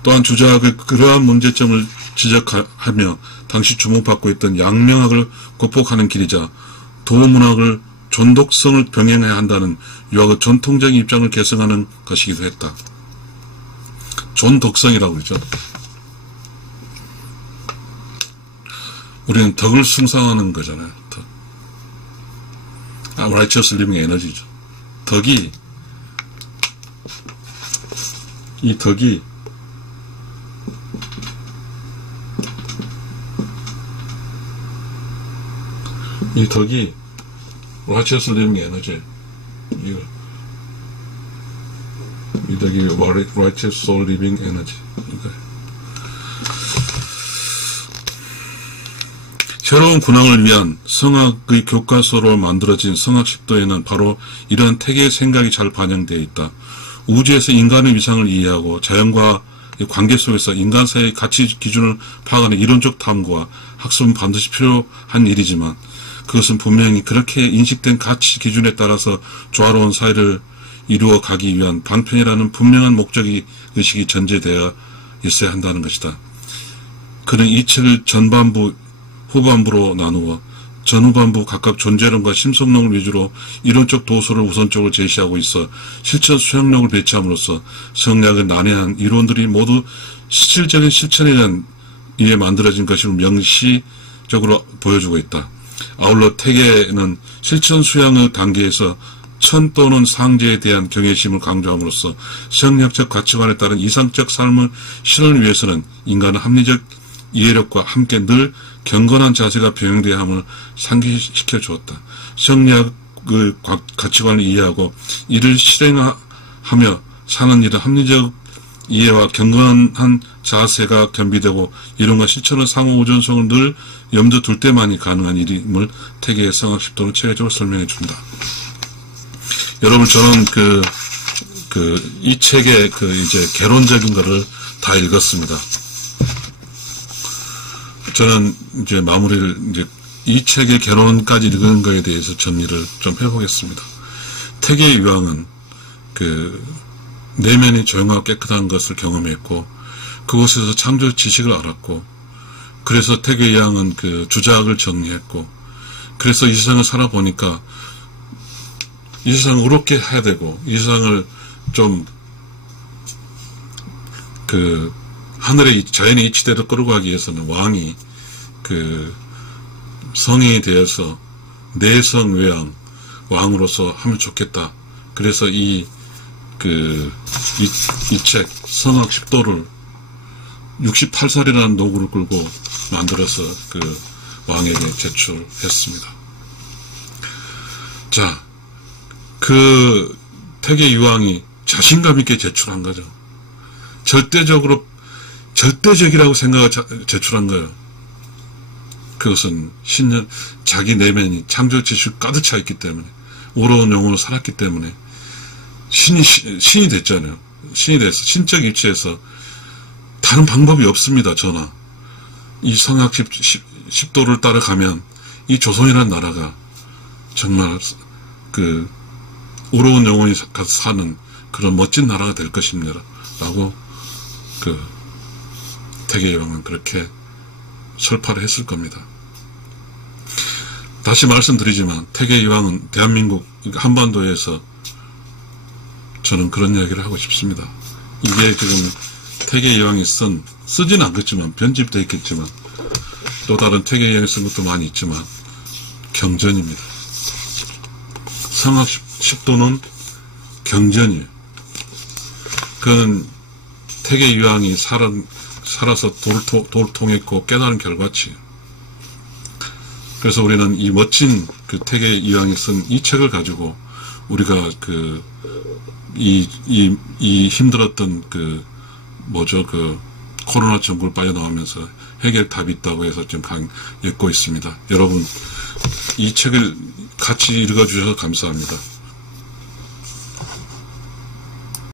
또한 주자학의 그러한 문제점을 지적하며 당시 주목받고 있던 양명학을 극복하는 길이자 도문학을 존독성을 병행해야 한다는 유학의 전통적인 입장을 계승하는 것이기도 했다. 존독성이라고 그러죠. 우리는 덕을 숭상하는 거잖아요. 덕. righteous living 에너지죠. 이 덕이 righteous living 에너지, 이 덕이 righteous soul living 에너지. 새로운 군왕을 위한 성학의 교과서로 만들어진 성학 10도에는 바로 이러한 태계의 생각이 잘 반영되어 있다. 우주에서 인간의 위상을 이해하고 자연과 관계 속에서 인간 사이의 가치 기준을 파악하는 이론적 탐구와 학습은 반드시 필요한 일이지만 그것은 분명히 그렇게 인식된 가치 기준에 따라서 조화로운 사회를 이루어 가기 위한 방편이라는 분명한 목적이 의식이 전제되어 있어야 한다는 것이다. 그는 이 책을 전반부, 후반부로 나누어 전후반부 각각 존재론과 심성론을 위주로 이론적 도서를 우선적으로 제시하고 있어 실천 수행력을 배치함으로써 성리학의 난해한 이론들이 모두 실질적인 실천에 의한 이에 만들어진 것임을 명시적으로 보여주고 있다. 아울러 태계는 실천 수양의 단계에서 천 또는 상제에 대한 경외심을 강조함으로써 성리학적 가치관에 따른 이상적 삶을 실현을 위해서는 인간의 합리적 이해력과 함께 늘 경건한 자세가 병행되어야 함을 상기시켜 주었다. 성리학의 가치관을 이해하고 이를 실행하며 사는 일은 합리적 이해와 경건한 자세가 겸비되고 이론과 실천의 상호우전성을 늘 염두에 둘 때만이 가능한 일임을 태계의 성학 10도는 체계적으로 설명해 준다. 여러분, 저는 이 책의 이제 개론적인 거를 다 읽었습니다. 저는 이제 마무리를 이 책의 개론까지 읽은 거에 대해서 정리를 좀 해보겠습니다. 태계의 유황은 내면이 조용하고 깨끗한 것을 경험했고 그곳에서 창조 지식을 알았고 그래서 태계의 유황은 주자학을 정리했고 그래서 이 세상을 살아보니까 이 세상을 의롭게 해야 되고 이 세상을 좀 하늘의 자연의 이치대로 끌고 가기 위해서는 왕이 성에 대해서 내성외양 왕으로서 하면 좋겠다. 그래서 이 책 성학 10도를 68살이라는 노구를 끌고 만들어서 왕에게 제출했습니다. 자, 태계유왕이 자신감 있게 제출한 거죠. 절대적이라고 생각하고 제출한 거예요. 그것은 자기 내면이 창조 지식이 가득 차 있기 때문에, 우러운 영혼으로 살았기 때문에 신이 됐잖아요. 신이 돼서 신적 입체에서 다른 방법이 없습니다. 저나 이 성악 10도를 따라가면 이 조선이라는 나라가 정말 그 우러운 영혼이 가서 사는 그런 멋진 나라가 될 것입니다. 라고 그 태계여왕은 그렇게 설파를 했을 겁니다. 다시 말씀드리지만 태계여왕은 대한민국 한반도에서 저는 그런 이야기를 하고 싶습니다. 이게 지금 태계여왕이 쓰진 않겠지만 편집되어 있겠지만 또 다른 태계여왕이 쓴 것도 많이 있지만 경전입니다. 성악 10도는 경전이에요. 그는 태계여왕이 살아서 돌을 통했고 깨달은 결과치예요. 그래서 우리는 이 멋진 그 태계여왕이 쓴 이 책을 가지고 우리가 이 힘들었던 코로나 전국을 빠져나오면서 해결답이 있다고 해서 지금 읽고 있습니다. 여러분, 이 책을 같이 읽어주셔서 감사합니다.